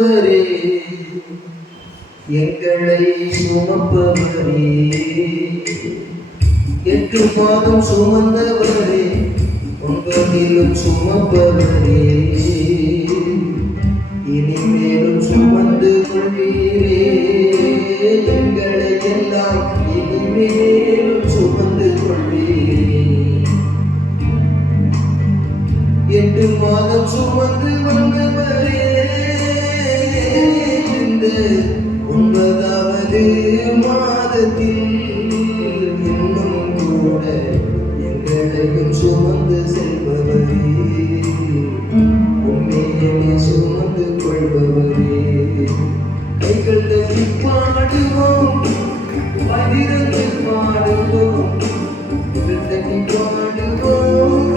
சுமந்தவரே எங்களை சுமப்பவரே 8 மாதம் சுமந்தவரே 9 சுமப்பவரே இனிமேலும் சுமந்து கொள்வீரே எங்களை எல்லாம் இனிமேலும் சுமந்து கொள்வீரே 8 மாதம் சுமந்து வந்தவரே இந்த 9வது மாதத்தில் இன்னும் கூட எங்களையும் சுமந்து செல்பவரே உண்மையை சுமந்து கொள்பவரே கைகள் தட்டி பாடுவோம் பகிரந்து பாடுவோம் தட்டி பாடுவோம்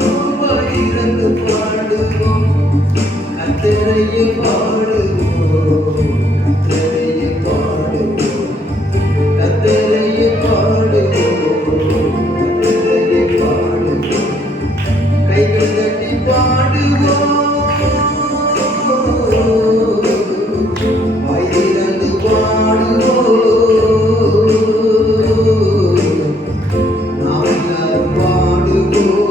பகிரந்து பாடுவோம் கத்தரையை பாடுவோம் கத்தரையை பாடுவோம் கத்தரையை பாடுவோம் கத்தரையை பாடுவோம் கைகள் தட்டி பாடுவோம் பகிரந்து பாடுவோம் நாம் எல்லாரும் பாடுவோம்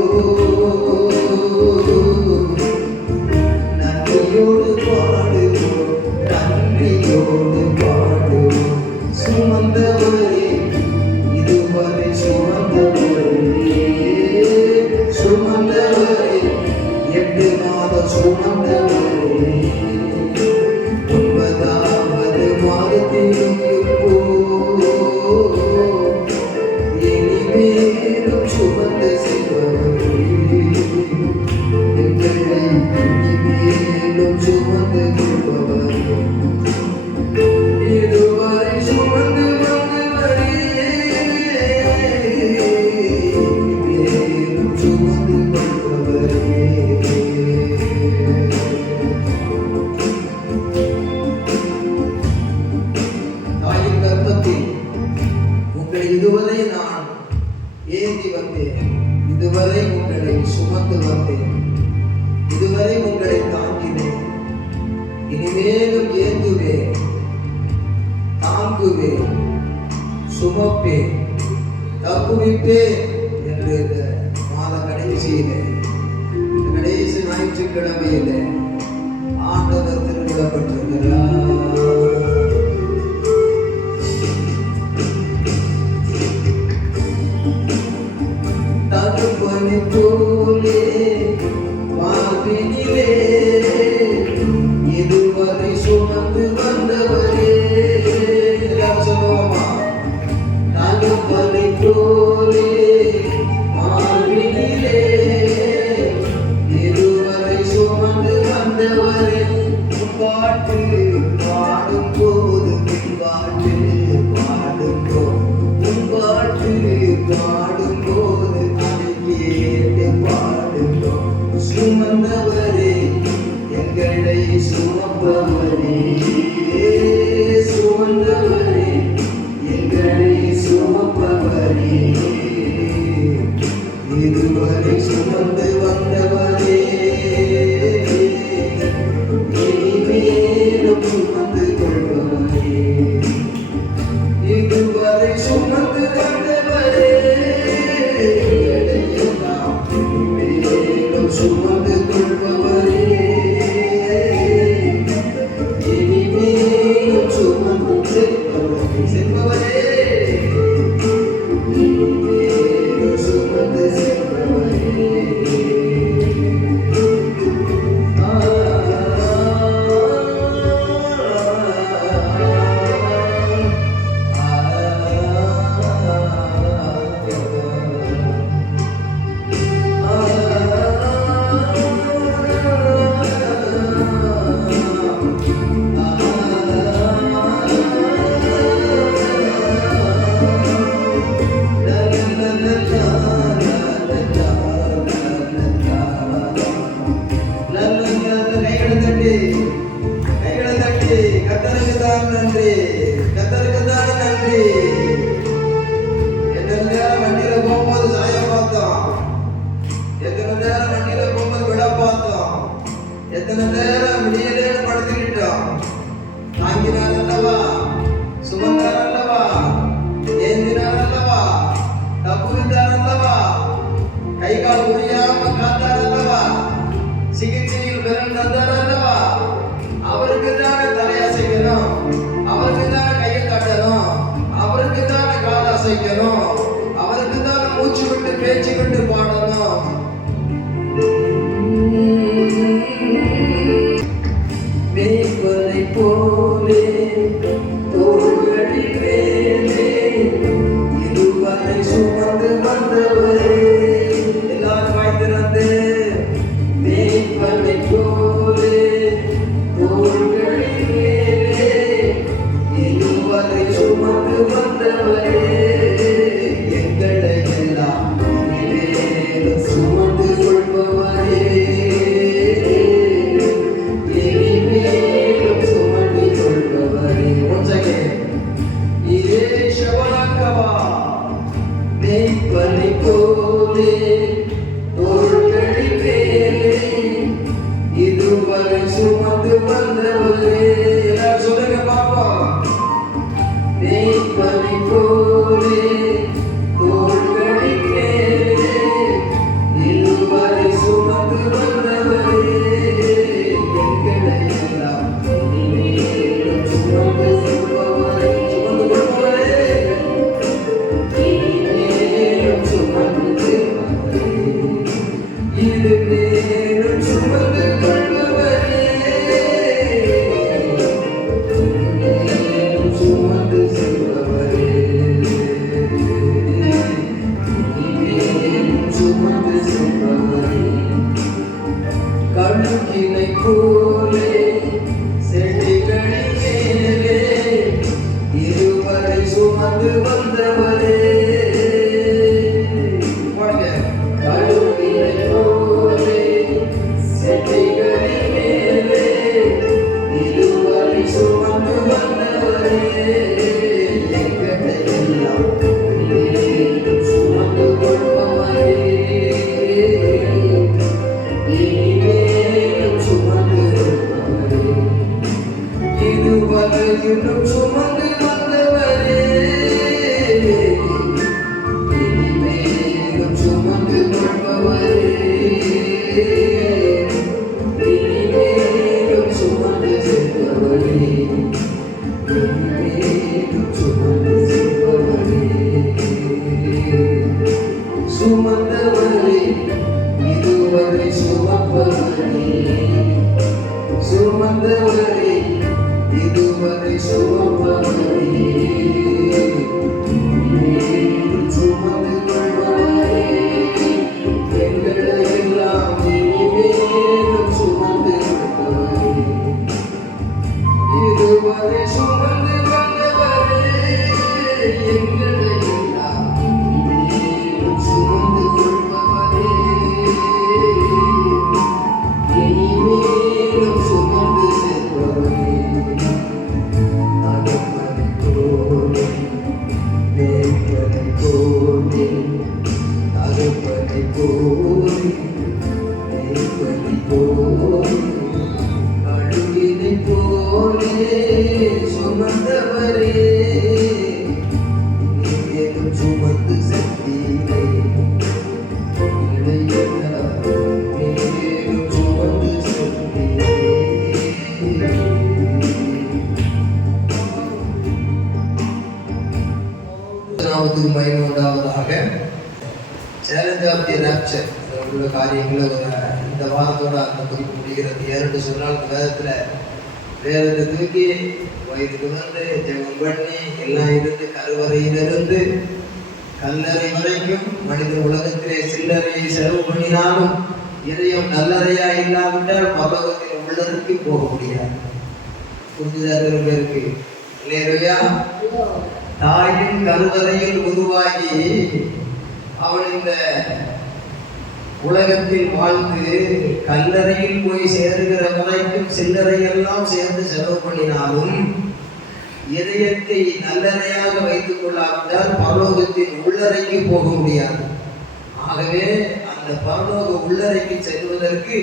நன்றியோடு பாடுவோம் நன்றியோடு பாடுவோம் சுமந்தவரே இதுவரை சுமந்தவரே சுமந்தவரே 8 மாதம் சுமந்தவரே 9வது மாதத்திலும் இனிமேலும் சுமந்து செல்பவரே எங்களை இனிமேலும் சுமந்து கொள்பவரே இதுவரை சுமந்து வந்தவரே இனிமேலும் சுமந்து கொள்பவரே தாயின் கர்ப்பத்தில் உங்களை இதுவரை நான் ஏந்தி வந்தேன் இதுவரை உங்களை சுமந்து வந்தேன் இதுவரை உங்களை தாங்கினேன் இனிமேலும் ஏந்துவேன் தாங்குவேன் சுமப்பேன் தப்புவிப்பேன் என்று இந்த மாத கடைசியிலே கடைசி ஞாயிற்றுக்கிழமையிலே ஆண்டவர் திருவிழப்பட்டிருக்கிறார். தகப்பனை போலே வாழ்வினிலே இதுவரை சுமந்து வந்தவரே சொல்லுவோமா தகப்பனை போலே வாழ்வினிலே இதுவரை சுமந்து வந்தவரே பாட்டு பாடும் போது பாட்டு பாடும் போது பாட்டு பாடும் போது சுமந்தவரே எங்களை சுமப்பவரே சுமந்தவரே எங்களை சுமப்பவரே இதுவரை சுமந்து வந்தவரே இனிமேலும் சுமந்து கொள்பவரே இதுவரை சுமந்து வந்தவரே சுமந்து கொள்பவரே தாங்கினார் அல்லவா, சுமந்தார் அல்லவா, ஏந்தினார் அல்லவா, தப்புவித்தார் அல்லவா, கை கால் முடியாம காத்தார் அல்லவா, சிகிச்சையில் விரல் தந்தார் அல்லவா. அவருக்கு தானே தலையசைக்கணும், அவருக்கு தானே கையை காட்டணும், அவருக்கு தானே கால் அசைக்கணும், அவருக்கு தானே மூச்சு விட்டு பேச்சு விட்டு பாடணும். மேய்ப்பனை போலே தோள்களில் மேலே இதுவரை சுமந்து வந்தவரே. எல்லாரும் வாய்த்திருந்து மேய்ப்பனை போலே தோள்களில் மேலே இதுவரை சுமந்து வந்தவரே. எங்களை எல்லாம் இனிமேலும் சுமந்து கொள்பவரே, இனிமேலும் சுமந்து கொள்பவரே. Once again, இதே ஷவலக்கவா மேய்ப்பனை போலே தோள்களில் மேலே இதுவரை சுமந்து வந்தவரே. எல்லாரும் சொல்லுங்க பாப்போம். மேய்ப்பனை போலே தோள்களில் மேலே இதுவரை சுமந்து வந்தவரே. எங்களை எல்லாம் இனிமேலும் சுமந்து கொள்பவரே, சுமந்து கொள்பவரே, இனிமேலும் சுமந்து கொள்பவரே, இனிமேலும் சுமந்து கொள்பவரே, இனிமேலும் சுமந்து செல்பவரே, இனிமேலும் சுமந்து செல்பவரே. கழுகினை போலே செடிகளின் மேலே இதுவரை சுமந்து வந்தவரே. போடுங்க. கழுகினை போலே செடிகளின் மேலே இதுவரை சுமந்து வந்தவரே. எங்களை எல்லாம் இனிமேலும் சுமந்து கொள்பவரே, இனிமேலும் சுமந்து கொள்பவரே, இதுவரையிலும் சுமந்து வந்தவரே, இனிமேலும் சுமந்து கொள்பவரே, இனிமேலும் சுமந்து செல்பவரே, இனிமேலும் சுமந்து செல்பவரே. சுமந்தவரே, இதுவரை சுமப்பவரே, சுமந்தவரே, இதுவரை சுமப்பவரே, இனிமேலும் சுமந்து கொள்பவரே. எங்களை எல்லாம் இனிமேலும் சுமந்து கொள்பவரே, இதுவரை சுமந்து வந்தவரே. எங்களை எல்லாம் இனிமேலும் சுமந்து கொள்பவரே, இனிமேலும் சுமந்து செல்பவரே. அகப்பனை போலே மேய்ப்பனை போலே, அகப்பனை போலே மேய்ப்பனை போலே, கழுகினை போலே சுமந்தவரே, இனிமேலும் சுமந்து செல்வீரே. மைனோடாவதாக சேலஞ்ச் ஆஃப் தி ராப்சர் உள்ள காரியங்களை இந்த வாரத்தோட அந்த குறிப்பு முடிகிறது. ஏன்னு சொன்னால் வேதத்தை தூக்கி வயதுக்கு வந்து ஜெபம் பண்ணி எல்லாம் இருந்து கருவறையிலிருந்து கல்லறை வரைக்கும் மனித உலகத்திலே சில்லறையை செலவு பண்ணினாலும் இதயம் நல்லறையா இல்லாவிட்டால் பரலோகத்தில் உள்ளதற்கு போக முடியாது. புரிஞ்சுதான் பேருக்கு இல்லையா? தாயின் கருவறையில் உருவாகி அவன் இந்த உலகத்தில் வாழ்ந்து கல்லறையில் போய் சேருகிற வரைக்கும் சில்லறையெல்லாம் சேர்ந்து செலவு பண்ணினாலும் இதயத்தை நல்லறையாக வைத்துக் கொள்ளாவிட்டால் பரலோகத்தின் உள்ளறைக்கு போக முடியாது. ஆகவே அந்த பரலோக உள்ளறைக்கு செல்வதற்கு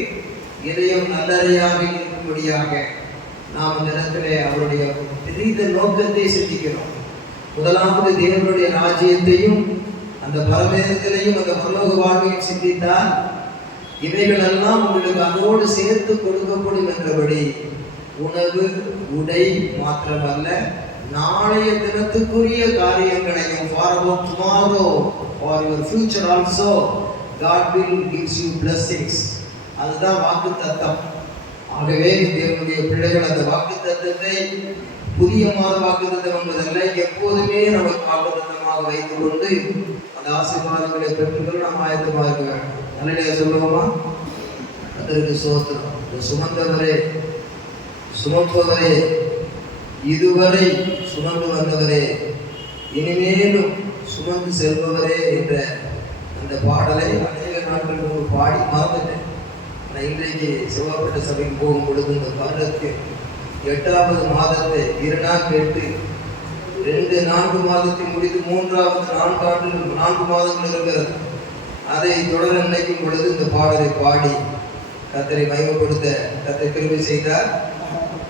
இதயம் நல்லறையாக இருக்கும்படியாக நாம் அந்த இடத்திலே அவருடைய பெரிய நோக்கத்தை சிந்திக்கிறோம். முதலாவது தேவனுடைய ராஜ்யத்தையும் அந்த பரமேதத்திலையும் அந்த பரலோக வாழ்வையும் சிந்தித்தால் இவைகள் எல்லாம் உங்களுக்கு அதோடு சேர்த்து கொடுக்கப்படும் என்றபடி உணவு உடை மாத்திரமல்ல, நாளைய தினத்துக்குரிய காரியங்களையும் for about tomorrow for your future also God will gives you blessings. அதுதான் வாக்குத்தத்தம். ஆகவே தேவனுடைய பிள்ளைகள் அந்த வாக்குத்தத்தத்தை புதிய மாத வாக்குத்தத்தம் என்பதல்ல, எப்போதுமே நமக்கு வாக்குத்தத்தமாக வைத்துக் கொண்டு அந்த ஆசீர்வாதங்களை பெற்றுக்கொள்ள நாம் ஆயத்தமாக இருக்க வேண்டும். நல்ல சொல்லுவோமா? அதற்கு சோத்திரம். சுமந்தவரே, சுமப்பவரே, இதுவரை சுமந்து வந்தவரே, இனிமேலும் சுமந்து செல்பவரே என்ற அந்த பாடலை அநேக நாட்களுக்கு பாடி மறந்துட்டேன். ஆனால் இன்றைக்கு சிவப்பட்ட சபைக்கு போகும் பொழுது இந்த பாடலுக்கு 8வது மாதத்தை 2 கேட்டு 4 மாதத்தை முடித்து 3வது 4 மாதங்கள் இருக்கிறது. அதை தொடர நினைக்கும் பொழுது இந்த பாடலை பாடி கர்த்தரை மகிமைப்படுத்த கர்த்தர் கிருபை செய்தார்.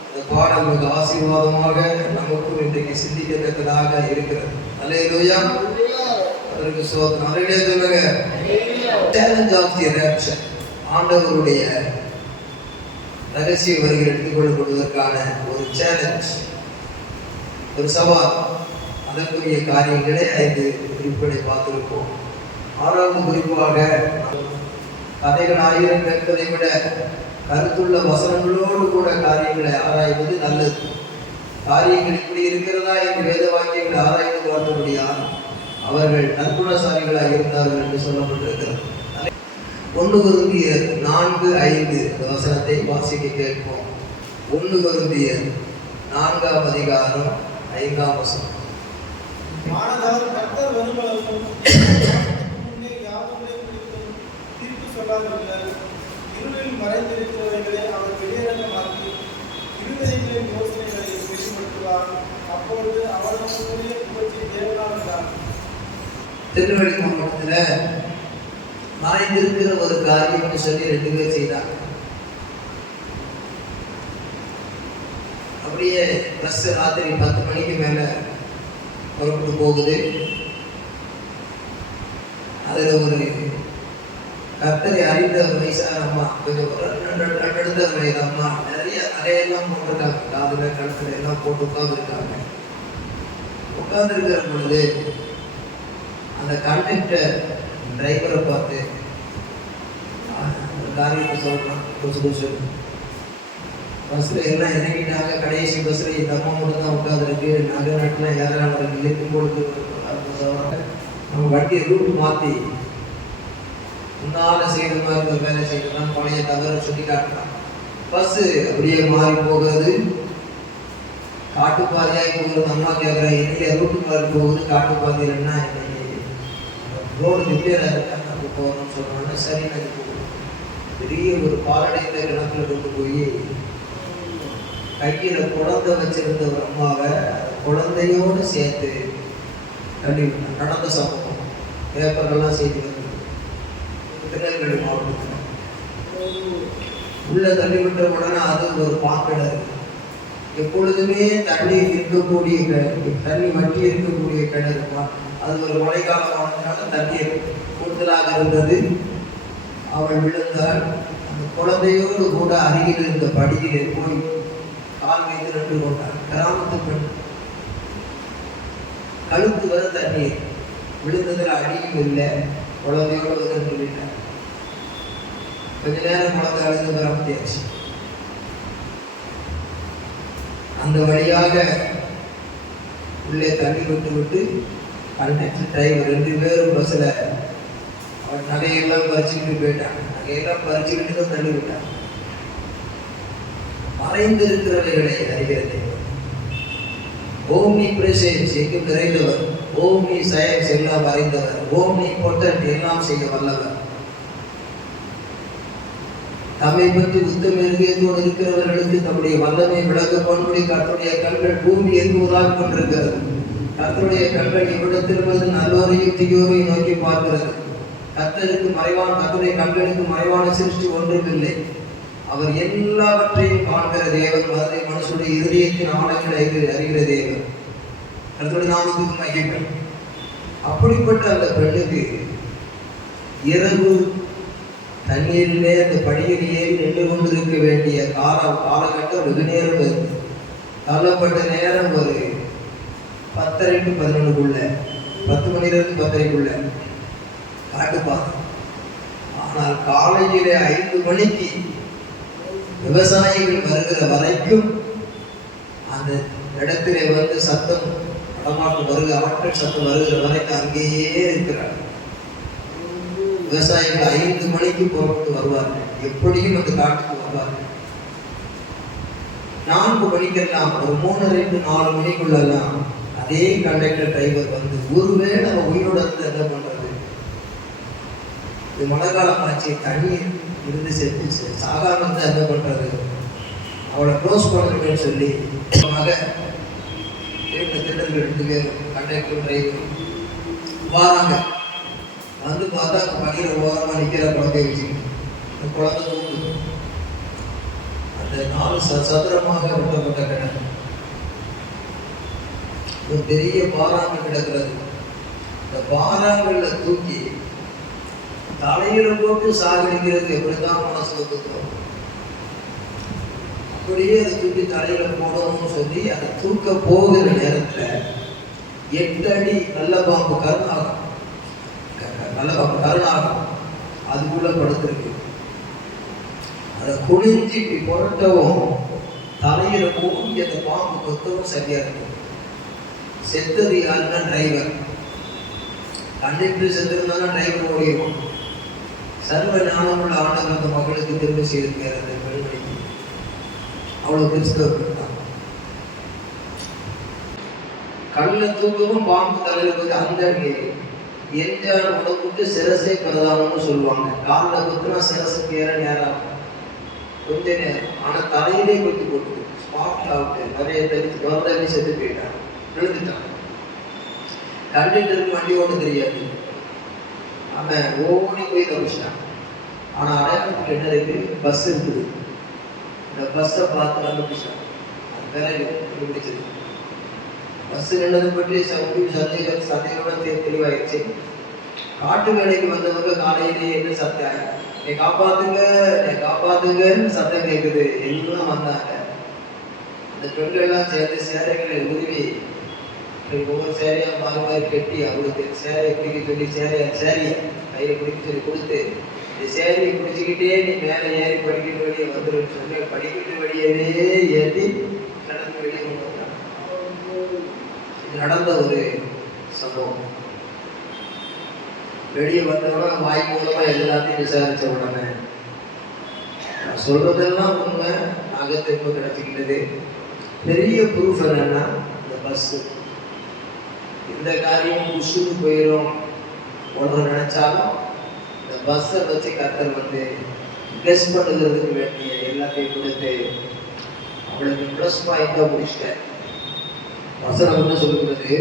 இந்த பாடல் மிக ஆசீர்வாதமாக நமக்கும் இன்றைக்கு சிந்திக்கத்தக்கதாக இருக்கிறது. அல்லேலூயா. அதற்கு சோதனை அவர்களே சொல்லுங்க. சேலஞ்ச் ஆஃப் தி ராப்சர், ஆண்டவருடைய ரகசிய வருகை எடுத்துக்கொள்ளப்படுவதற்கான ஒரு சேலஞ்ச், ஒரு சவால். அதற்குரிய காரியங்களை 5 குறிப்புகளை பார்த்திருப்போம். 6வது குறிப்பாக கதைகள் 1000 கேட்பதை விட கருத்துள்ள வசனங்களோடு கூட காரியங்களை ஆராய்வது நல்லது. காரியங்கள் இப்படி இருக்கிறதா என்று வேத வாக்கியங்களை ஆராய்ந்து பார்த்தபடியால் அவர்கள் நற்குணசாலிகளாக இருந்தார்கள் என்று சொல்லப்பட்டிருக்கிறது. 1 கொரிந்தியர் 4:5 இந்த வசனத்தை வாசிக்க கேட்போம். 1 கொரிந்தியர் 4ஆம் அதிகாரம் 5ஆம் வசனம். இருளில் மறைந்திருக்கிறவைகளை அவர் வெளியரங்கமாக்கி இருதயங்களின் யோசனைகளை வெளிப்படுத்துவார். அப்பொழுது அவர்களுடைய புகழ்ச்சி தேவனாக. திருநெல்வேலி மாவட்டத்தில் மறைந்திருக்கிற ஒரு காரியம்னு சொல்லி 2 பேர் செய்தாங்க. அப்படியே பஸ் ராத்திரி 10 மணிக்கு மேலே புறப்பட்டு போகுது. அதில் ஒரு கர்த்தரை அறிந்த வயசான அம்மா, கொஞ்சம் அடுத்த வயது அம்மா, நிறையெல்லாம் போட்டிருக்காங்க, காதில் கழுத்துல எல்லாம் போட்டு உட்காந்துருக்காங்க. உட்காந்துருக்கிற பொழுது அந்த கண்டக்டர் டிரைவரை பார்த்து அந்த காரியத்தை சொல்கிறான். பஸ்ஸில் எல்லாம் இறங்கிட்டாங்க. கடைசி பஸ்ஸில் இந்த அம்மா மட்டும் தான் உட்காந்துருக்கு. நகை நாட்டில் ஏறாளர்கள் இருக்கும் பொழுது நம்ம வண்டியை ரூட் மாற்றி முன்னால் செய்கிற மாதிரி ஒரு வேலை செய்யலாம், பழைய தவறு சுட்டி காட்டலாம். பஸ்ஸு அப்படியே மாறி போகிறது, காட்டுப்பாதையாகி போகிறது. அம்மா கேட்குறேன், இல்லையா ரூட்டு மாறி போகுது, காட்டுப்பாதையில் என்ன ரோடு ரிப்பேராக இருக்காங்க, அப்போ போகணும்னு சொல்கிறாங்க. சரி, எனக்கு போகணும். பெரிய ஒரு பாலடைந்த கிணத்துல கொண்டு போய் கையில் குழந்தை வச்சிருந்த ஒரு அம்மாவை குழந்தையோடு சேர்த்து தள்ளி நடந்த சம்பவம் பேப்பரெல்லாம் செய்து வந்து திருநெல்வேலி மாவட்டத்தில் உள்ள தள்ளிவிட்ட உடனே அது ஒரு பாக்கிடர். எப்பொழுதுமே தண்ணீர் இருக்கக்கூடிய தண்ணி வட்டி இருக்கக்கூடிய கிணறு. அது ஒரு மழைக்காலமானதுனால தண்ணீர் கூடுதலாக இருந்தது. அவள் விழுந்தால் அந்த குழந்தையோடு கூட அருகில் இருந்த படியிலே போய் கால் வைத்து நின்று கொண்டார். கிராமத்து பெண், கழுத்து வர தண்ணீர், விழுந்ததில் அடியும் இல்லை, குழந்தையோடு வந்து விட்டார். கொஞ்ச நேரம் குழந்தை அழுது கிராமத்தியாச்சு. அந்த வழியாக உள்ளே தள்ளி விட்டு கண்டக்டர் டிரைவர் 2 பேரும் பஸ்ஸில் அவன் நகையெல்லாம் பறிச்சுக்கிட்டு போயிட்டான். நகையெல்லாம் பறிச்சுக்கிட்டு தான் தள்ளி விட்டான். மறைந்திருக்கிறவைகளை அறிகிறது. ஓம் நீ பிரசேன்ஸ் எங்கும் நிறைந்தவர், ஓம் நீ சயன்ஸ் எல்லாம் அறிந்தவர், ஓம் நீ பொட்டன்ட் எல்லாம் செய்ய வல்லவர். தம்மை பற்றி உத்தம இருதயத்தோடு இருக்கிறவர்களுக்கு தம்முடைய வல்லமை விளக்க பண்புடைய கர்த்தருடைய கண்கள் பூமி எங்குவதாக கொண்டிருக்கிறது. கர்த்தருடைய கண்கள் இவ்விடத்திலிருந்து நல்லோரையும் தீயோரையும் நோக்கி பார்க்கிறது. கர்த்தருடைய கண்களுக்கு மறைவான சிருஷ்டி ஒன்றும் இல்லை. அவர் எல்லாவற்றையும் காண்கிற தேவன், மாதிரி மனுஷனுடைய இருதயத்தின் ஆழங்களை அறிகிற தேவன். கர்த்தருடைய நாமத்துக்கு மகிமை. அப்படிப்பட்ட அந்த பெண்ணுக்கு இரவு தண்ணீரிலே அந்த படியில் ஏறி நின்று கொண்டிருக்க வேண்டிய காலகட்டம் வெகு நேரம் வருது. தள்ளப்பட்ட நேரம் ஒரு 10:30 to 11 10 மணிலிருந்து 10:30 காட்டுப்பாங்க. ஆனால் காலையிலே 5 மணிக்கு விவசாயிகள் வருகிற வரைக்கும் அந்த இடத்திலே வந்து சத்தம் நடமாட்டம் அவர்கள் சத்தம் வருகிற வரைக்கும் அங்கேயே இருக்கிறார். விவசாயிகள் 5 மணிக்கு புறப்பட்டு வருவார்கள். எப்படியும் அந்த காட்டுக்கு வருவார்கள். 4 மணிக்கெல்லாம் ஒரு 3:30 to 4 மணிக்குள்ளெல்லாம் அதே கண்டக்டர் டிரைவர் வந்து ஒருவேளை அவன் உயிரோட இருந்து என்ன பண்றது, இது மழை காலம் ஆச்சு, தண்ணீர் இருந்து செத்துச்சு, சாதாரண வந்து என்ன பண்றது, அவளை க்ளோஸ் பண்ணணும்னு சொல்லி திருடர்கள் 2 பேரும் கண்டக்டர் டிரைவர் வாராங்க. வந்து பார்த்தா பணியில ஓரமாக நிற்கிற குழந்தைய வச்சுக்கிட்டு குழந்தை தூங்குது. அந்த 4 சதுரமாக வெட்டப்பட்ட கிணறு, ஒரு பெரிய பாறாங்கல் கிடக்கிறது. இந்த பாறாங்கல்ல தூக்கி தலையில போட்டு சாகடிக்கிறது எப்படிதான் மனசுல தூக்கும். அப்படியே அதை தூக்கி தலையில போடணும்னு சொல்லி அதை தூக்க போகிற நேரத்துல 8 அடி நல்ல பாம்பு கருணாகும் அதுக்குள்ள படுத்திருக்கு. அதை குளிர்ச்சி இப்படி புரட்டவும் தலையில போய் அந்த பாம்பு கொத்தவும் சரியா இருக்கு. செத்தது யாருன்னா டிரைவர். கண்டக்டர் செத்துருந்தாலும் டிரைவர் ஓடிடுவோம். சர்வ ஞானமுள்ள ஆண்டவர் அந்த மகளுக்கு திரும்ப செய்திருக்கார். அந்த பெண்மணிக்கு அவ்வளவு கிறிஸ்தவர்கள் தான். கல்ல தூக்கவும் பாம்பு தலையில போய் அந்த எஞ்சான உடம்புக்கு சிரசை பிரதானம்னு சொல்லுவாங்க. காலில் குத்துனா சிரசுக்கு ஏற நேரம் கொஞ்ச நேரம். ஆனா தலையிலே கொத்தி போட்டு ஸ்பாட்ல அவுட்டு. நிறைய தள்ளி செத்து போயிட்டாங்க, எழுந்துட்டாங்க. கண்டக்டருக்கு வண்டி ஓட தெரியாது, அவன் ஓடி போய் தப்பிச்சிட்டான். ஆனா அடையாளத்துக்கு என்ன இருக்கு, பஸ் இருக்குது. இந்த பஸ்ஸை பார்த்து கண்டுபிடிச்சான். அது பிறகு கண்டுபிடிச்சது பஸ் நின்னது பற்றி சந்தேகம் தெளிவாயிடுச்சு. காட்டு வேலைக்கு வந்தவங்க காலையிலேயே என்ன சத்தம், நீ காப்பாத்துங்கன்னு சத்தம் கேட்குது. எல்லாம் வந்தாங்க. அந்த பெண்கள் எல்லாம் சேர்ந்து சேரைகளை உருவி ஒவ்வொரு சேரையா மாறி மாறி கட்டி அவளுக்கு சேரையை பிடிக்க சொல்லி சேரையை கையில பிடிக்க சொல்லி கொடுத்து, இந்த சேரையை பிடிச்சிக்கிட்டே நீ மேலே ஏறி படிக்கட்டு வெளியே வந்துடும் சொல்லி படிக்கட்டு வெளியவே ஏற்றி கடந்து வெளியே கொண்டு வந்தாங்க. நடந்த ஒரு சம்பவம். வெளியே வந்தவங்க வாய் மூலமா எல்லாத்தையும் விசாரிச்ச உடனே நான் சொல்றதெல்லாம் உண்மை, நாக திரும்ப கிடைச்சிக்கிட்டது. பெரிய ப்ரூஃப் என்னன்னா இந்த பஸ். இந்த காரியம் புஷுக்கு போயிடும் உலகம் நினைச்சாலும் இந்த பஸ்ஸை வச்சு கர்த்தர் வந்து கெஸ் பண்ணுகிறதுக்கு வேண்டிய எல்லாத்தையும் கொடுத்து அவளுக்கு ப்ளஸ் பாயிண்டா முடிச்சிட்டேன். வசனம் என்ன சொல்லுகிறது,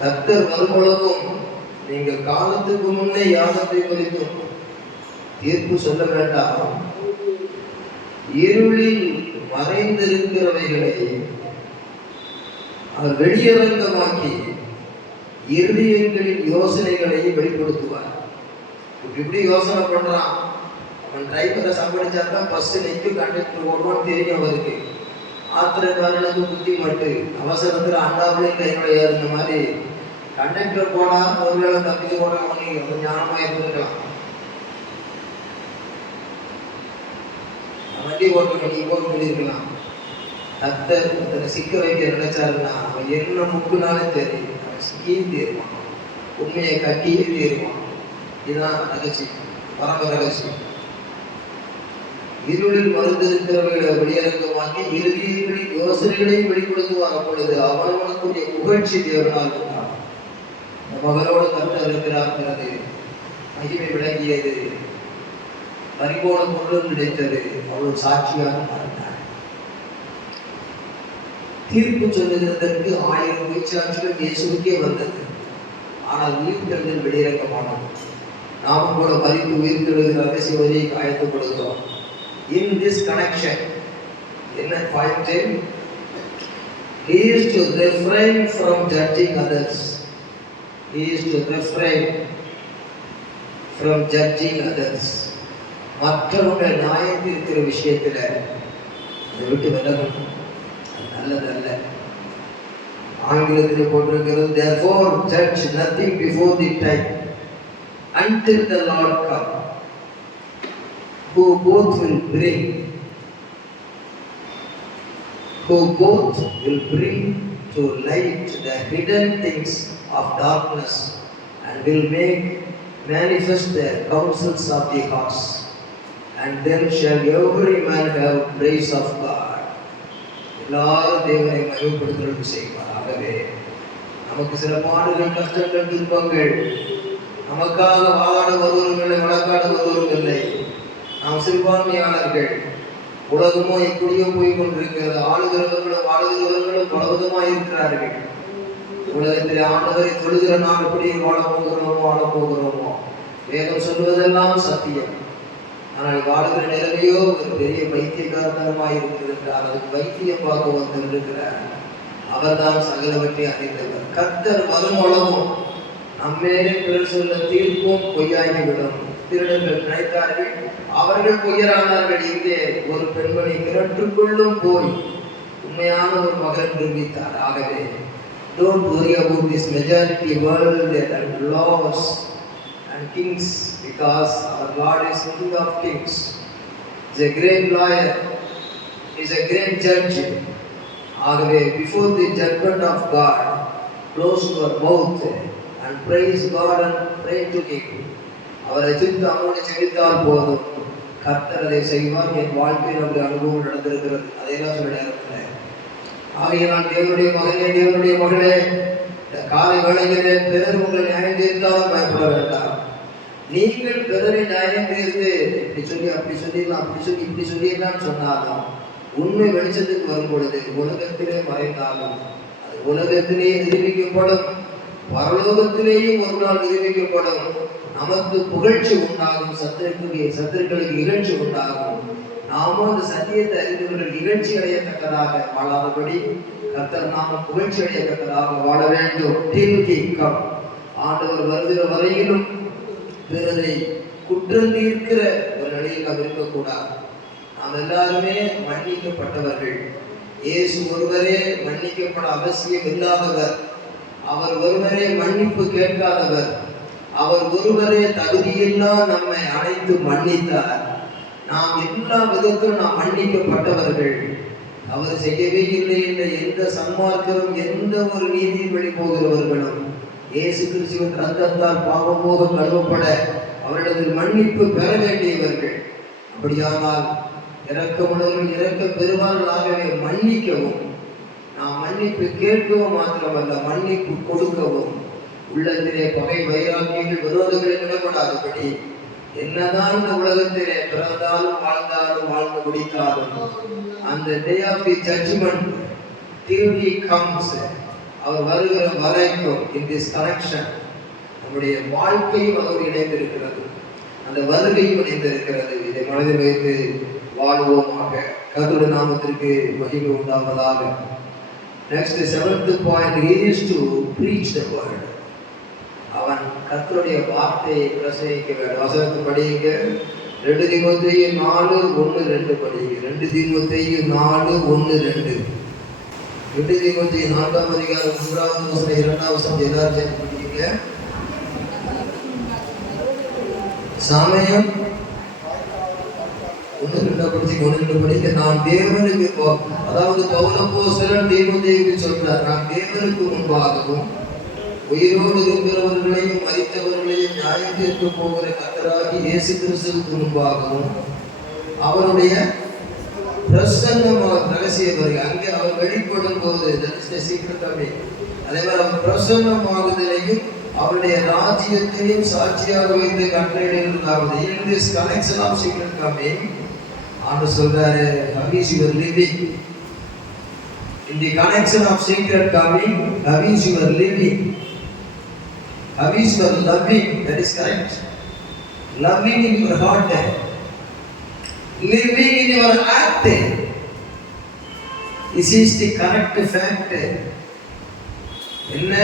கர்த்தர் வரும்பொழுதும் நீங்கள் காலத்துக்கு முன்னே யாகத்தை குறித்தும் தீர்ப்பு சொல்ல வேண்டாம். இருளில் மறைந்திருக்கிறவைகளை அவர் வெளியரங்கமாக்கி இருதயங்களின் யோசனைகளை வெளிப்படுத்துவார். இப்படி யோசனை பண்றான். அவன் டிரைவரை சம்பளிச்சாதான் பஸ் நிற்கும், கண்டக்டர் ஓடுவான்னு தெரியும் அவருக்கு. ஆத்திரக்காரனுக்கு புத்தி மட்டு அவசரத்துல அண்ணாவிலையும் கையோட ஏறுந்த மாதிரி கண்டக்டர் போனா ஒருவேளை தப்பிச்சு போனா கொஞ்சம் ஞானமா இருந்திருக்கலாம். வண்டி ஓட்டு நீ போக சொல்லியிருக்கலாம். கர்த்தர் சிக்க வைக்க நினைச்சாருன்னா அவன் என்ன முக்குனாலும் தெரியும், அவன் சிக்கியும் தீருவான், உண்மையை கட்டியே தீருவான். இதுதான் ரகசியம், பரம ரகசியம். இருளில் மறைந்திருக்கிறவர்களை வெளியரங்கமாக்கி இருதயங்களின் யோசனைகளையும் வெளிப்படுத்துவார். அப்பொழுது அவனவனுக்குரிய புகழ்ச்சி தேவனால் இருந்தான். இந்த மகளோடு கர்த்தர் இருக்கிறார்கிறது மகிமை விளங்கியது, பரிபூர்ண பொருளும் கிடைத்தது. அவ்வளவு சாட்சியாக மாறினார். தீர்ப்பு சொல்லுகிறதற்கு 1000 பொய்ச்சாட்சிகள் இயேசுவுக்கே வந்தது. ஆனால் உயிர்த்தெழுதல் வெளியிறக்கமானது. நாமும் கூட மறித்து உயிர்த்தெழுகிற ரகசிய வழியை ஆயத்தப்படுகிறோம். in this connection. என்ன point? He is to refrain from judging others. He is to refrain from judging others. மற்றவங்க நியாயம் தீர்க்கிற விஷயத்துல அதை விட்டு விலகணும். நல்லதல்ல. ஆங்கிலத்தில் போட்டிருக்கிறது, therefore judge nothing before the time until the Lord come, who both will bring to light the hidden things of darkness and will make manifest the counsels of the hearts, and then shall every man have praise of God. எல்லாரும் தேவனை மகிமைப்படுத்துவது செய்வாராகவே. நமக்கு சில பாடுகள், கஷ்டங்கள், துன்பங்கள், நமக்காக வாதாட வருவரும் இல்லை, வழக்காட வருவரும் இல்லை. நாம் சிறுபான்மையாளர்கள். உலகமோ எப்படியோ போய் கொண்டிருக்கிறது. ஆளுகிறவர்களும் பலவிதமாக இருக்கிறார்கள். உலகத்தில் ஆண்டவரை தொழுகிற நாம் எப்படி வாழப்போகிறோமோ வேதம் சொல்வதெல்லாம் சத்தியம். ஆனால் வாழுகிற நிலைமையோ ஒரு பெரிய பைத்தியகாரத்தனமாக இருக்கிறது என்றால் அதுக்கு வைத்தியம் பார்க்க வந்திருக்கிறார். அவர் தான் சகலவற்றை அறிந்தவர். கர்த்தர் வரும் அளவும் நம்மேலே பிறர் சொல்ல தீர்ப்பும் பொய்யாகிவிடும். திருடர்கள் நினைத்தார்கள், அவர்கள் பொய்யரானார்கள். இங்கே ஒரு பெண்மணி கிணற்றுக்குள்ளும் போய் உண்மையான ஒரு மகன் நிரூபித்தார். ஆகவே don't worry about this majority world and laws and kings, because our Lord is King of kings. He is a great lawyer. He is a great judge. ஆகவே before the judgment of God, close your mouth and praise God and pray to Him. அவரை துதித்து அவரோடு செபித்தால் போதும், கர்த்தர் அதை செய்வார். என் வாழ்க்கையில் நம்முடைய அனுபவம் நடந்திருக்கிறது. அதையெல்லாம் சொல்ல நேரத்தில் ஆகையினால் தேவனுடைய மகனே, தேவனுடைய மகளே, காலை வேளையிலே பிறர் உங்களை நியாயம் தீர்த்தாலும் பயப்பட வேண்டாம். நீங்கள் பிறரை நியாயம் தீர்த்து இப்படி சொல்லி அப்படி சொல்லிடலாம், அப்படி சொல்லி இப்படி சொல்லிடலாம் சொன்னாலும் உண்மை வெளிச்சத்துக்கு வரும் பொழுது உலகத்திலே மறைந்தாலும் அது உலகத்திலேயே நிரூபிக்கப்படும், பரலோகத்திலேயும் ஒரு நாள் நிரூபிக்கப்படும். நமக்கு புகழ்ச்சி உண்டாகும், சத்துருக்களுக்கு இகழ்ச்சி உண்டாகும். நாமும் அந்த சத்தியத்தை அறிந்தவர்கள் இகழ்ச்சி அடையத்தக்கதாக வாழாதபடி கர்த்தர் நாம புகழ்ச்சி அடையத்தக்கதாக வாழ வேண்டும். ஆண்டவர் வருகிற வரையிலும் பிறரை குற்றம் தீர்க்கிற ஒரு நிலையில் நாம் இருக்கக்கூடாது. நாம் எல்லாருமே மன்னிக்கப்பட்டவர்கள். இயேசு ஒருவரே மன்னிக்கப்பட அவசியம் இல்லாதவர். அவர் ஒருவரே மன்னிப்பு கேட்காதவர். அவர் ஒருவரே தகுதியெல்லாம் நம்மை அழைத்து மன்னித்தார். நாம் எல்லா விதத்திலும் நாம் மன்னிக்கப்பட்டவர்கள். அவர் செய்யவே இல்லை என்ற எந்த சன்மார்க்கரும் எந்த ஒரு நீதியின் வழி போகிறவர்களும் இயேசு கிறிஸ்துவின் ரத்தத்தால் பாவம் போக கழுவப்பட அவரிடத்தில் மன்னிப்பு பெற வேண்டியவர்கள். அப்படியானால் இரக்கமுள்ளவர்கள் இரக்க பெறுவார்களாகவே மன்னிக்கவும், நாம் மன்னிப்பு கேட்கவும் மாத்திரமல்ல மன்னிப்பு கொடுக்கவும், உள்ளத்திலே பகை வைராக்கியங்கள் விரோதங்களை விடப்படாதபடி என்னதான் இந்த உலகத்திலே பிறந்தாலும் வாழ்ந்தாலும் வாழ்ந்து முடித்தாலும் அந்த day of the judgment till he comes, அவர் வருகிற வரைக்கும் in this connection நம்முடைய வாழ்க்கையும் அதோடு இணைந்திருக்கிறது, அந்த வருகையும் இணைந்திருக்கிறது. இதை மனதில் வைத்து வாழ்வோமாக. கர்த்தருடைய நாமத்திற்கு மகிமை உண்டாவதாக. Next, the seventh point is to preach the word. அவன் கர்த்தருடைய வார்த்தையை பிரசங்கிக்க வேண்டும். வசனத்தை படிங்க. 2 தீமோத்தேயு 4:1-2 படிங்க. 2 தீமோத்தேயு 4:1-2. 2 தீமோத்தேயு 4ஆம் அதிகாரம் 3ஆவது வசனம் 2ஆவது வசனம் எல்லாரும் சேர்ந்து படிங்க. சமயம் 1-2 படிக்க. நான் தேவனுக்கு, அதாவது பவுலப்போஸ்தலன் தீமோத்தேயுவுக்கு சொல்றார், நான் தேவனுக்கு முன்பாகவும் உயிரோடு இருக்கிறவர்களையும் மரித்தவர்களையும் நியாயம் தீர்க்க போகிற கர்த்தராகிய இயேசு கிறிஸ்துவுக்கு முன்பாகவும் அவருடைய பிரசன்னமாக ரகசிய வருகை, அங்கே அவர் வெளிப்படும் போது அதே மாதிரி அவர் பிரசன்னமாகுதலையும் அவருடைய ராஜ்யத்தையும் சாட்சியாக வைத்து கட்டளையிடுவதாவது. In this connection of secret coming, ஆண்டவர் சொல்றாரு, how is your living? In the connection of secret coming, how is your living? How is your loving? That is correct. Loving in your heart, living in your act. This is the correct fact. என்ன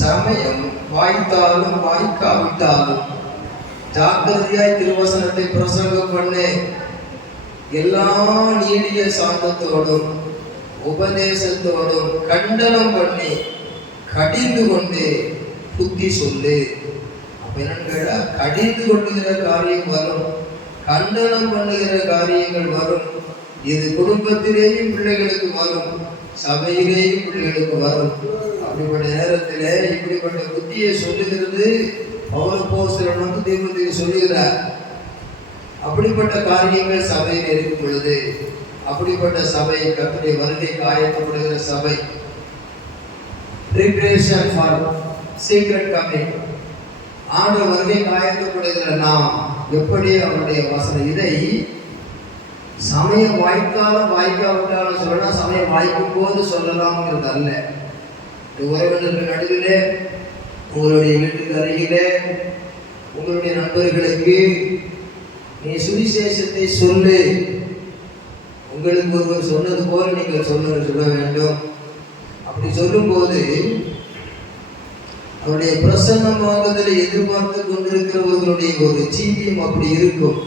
சமயம் வாய்த்தாலும் வாய்க்காவிட்டாலும் ஜாக்கிரதையாய் திருவசனத்தை பிரசங்கம் பண்ணு. எல்லா நீடிய சாந்தத்தோடும் உபதேசத்தோடும் கண்டனம் பண்ணி கடிந்து கொண்டு புத்தி சொல்லு. அப்ப என்னன்னு கடிந்து கொள்ளுகிற காரியம் வரும், கண்டனம் பண்ணுகிற காரியங்கள் வரும். இது குடும்பத்திலேயும் பிள்ளைகளுக்கு வரும், சபையிலேயும் பிள்ளைகளுக்கு வரும். அப்படிப்பட்ட நேரத்தில் இப்படிப்பட்ட புத்தியை சொல்லுகிறது பவுலப்போஸ்தலன் வந்து தீமோத்தேயுவுக்கு சொல்லுகிறார். அப்படிப்பட்ட காரியங்கள் சபையில் இருக்கும் பொழுது, அப்படிப்பட்ட சபை கர்த்தருடைய வருகைக்கு ஆயத்தப்படுகிற சபை, preparation for secret coming, ஆண்டவர் வருகைக்கு ஆயத்தப்படுகிற நாம் எப்படி அவருடைய வசனம் இதை சமயம் வாய்க்காலும் வாய்க்காவிட்டாலும் சொல்லலாம், சமயம் வாய்க்கும் போது சொல்லலாம்ங்கிறது அல்ல. உறவினர்கள் நடுவிலே, உங்களுடைய வீட்டுக்கு அருகிலே, உங்களுடைய நண்பர்களுக்கு நீ சுவிசேஷத்தை சொல்லு. உங்களுக்கு ஒருவர் சொன்னது போல நீங்கள் சொல்ல வேண்டும். அப்படி சொல்லும்போது அவருடைய பிரசன்னமாகுதலை எதிர்பார்த்து கொண்டிருக்கிறவர்களுடைய ஒரு ஜீவியம் அப்படி இருக்கும்.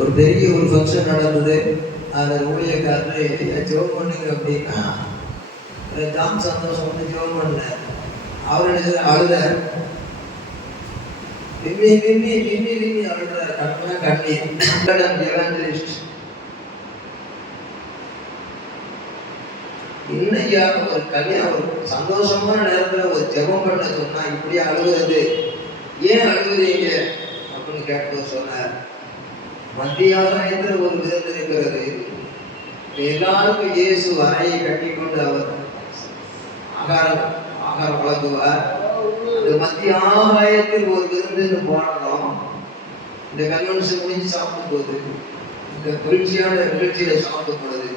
ஒரு பெரிய ஒரு ஃபங்க்ஷன் நடந்தது. அதில் ஊழியக்காரர் ஜெபம் பண்ணுங்க அப்படின்னா ஜாம் சந்தோஷம் வந்து ஜெபம் பண்ணார். அவருடைய அழுத விம்மி விம்மி விம்மி விம்மி அழுறார். கண்ணா கண்ணீர். எவாஞ்சலிஸ்ட் இன்னையா ஒரு கல்யாணம் ஒரு சந்தோஷமான நேரத்துல ஒரு ஜெபம் பண்ண சொன்னா இப்படி அழுகுறது, ஏன் அழுகுறீங்க அப்படின்னு கேட்டு சொன்னார். மத்தியானத்துல ஒரு விருந்து இருக்கிறது. எல்லாருக்கும் இயேசு அறையை கட்டி கொண்டு அவர் ஆகாரம் வழங்குவார். அந்த மத்திய ஆகாயத்தில் ஒரு விருந்து போனோம். இந்த கன்வென்ஷன் முடிஞ்சு சாப்பிடும் போது, இந்த குளிர்ச்சியான நிகழ்ச்சியில சாப்பிடும் பொழுது,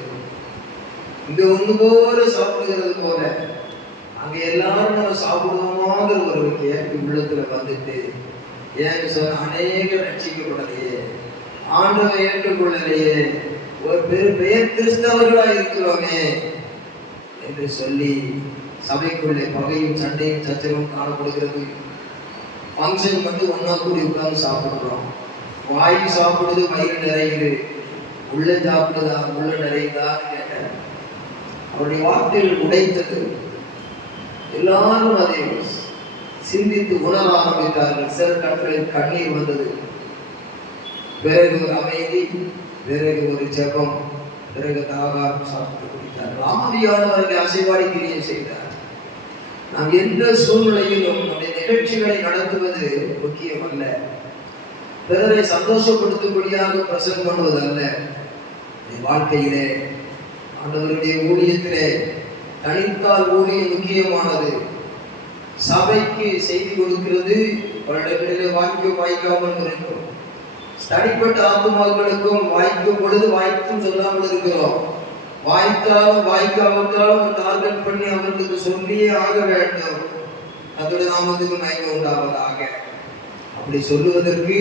இங்க ஒண்ணு போல சாப்பிடுகிறது போல அங்க எல்லாரும் நம்ம சாப்பிடுவோமாங்கிற ஒரு கேள்வி உள்ளத்துல வந்துட்டு, ஏன்னு சொன்ன அநேக ரட்சிக்கப்படலையே, ஆண்டவரை ஏற்றுக்கொள்ளலையே, ஒரு பெயர் கிறிஸ்தவர்களா இருக்கிறோமே என்று சொல்லி சபைக்குள்ளே பகையும் சண்டையும் சச்சரவும் காணப்படுகிறது. ஃபங்க்ஷன் மட்டும் ஒன்னா கூடி உட்கார்ந்து சாப்பிடுறோம். வாய் சாப்பிடுது, வயிறு நிறையுது. உள்ள சாப்பிடுதா, உள்ள நிறையுதான்னு கேட்டார். அவருடைய வார்த்தைகள் உடைத்தது. எல்லாரும் அதை சிந்தித்து உணர ஆரம்பித்தார்கள். சில கண்களில் கண்ணீர் வந்தது. பிறகு ஒரு அமைதி, பிறகு ஒரு ஜெபம், பிறகு ஆகாரம் சாப்பிட்டு குடித்தார். ஆவியானவரை அசைவாடி கிரியை செய்தார். நாம் எந்த சூழ்நிலையிலும் நம்முடைய நிகழ்ச்சிகளை நடத்துவது முக்கியம் அல்ல, பிறரை சந்தோஷப்படுத்தும்படியாக பிரசங்கம் பண்ணுவது அல்ல. வாழ்க்கையிலே ஆண்டவருடைய ஊழியத்திலே தனித்தால் ஊழியம் முக்கியமானது. சபைக்கு செய்தி கொடுக்கிறது பல வாய்க்கும் வாய்க்காமல் இருக்கும். தனிப்பட்ட ஆத்துமாக்களுக்கும் வாய்க்கும் பொழுது வாய்க்கும் சொல்லாமல் இருக்கிறோம். வாய்த்தாலும் வாய்க்காவிட்டாலும் டார்கெட் பண்ணி அவர்களுக்கு சொல்லியே ஆக வேண்டும். அதோட நாமத்துக்கு மயக்கம் உண்டாவதாக. அப்படி சொல்லுவதற்கு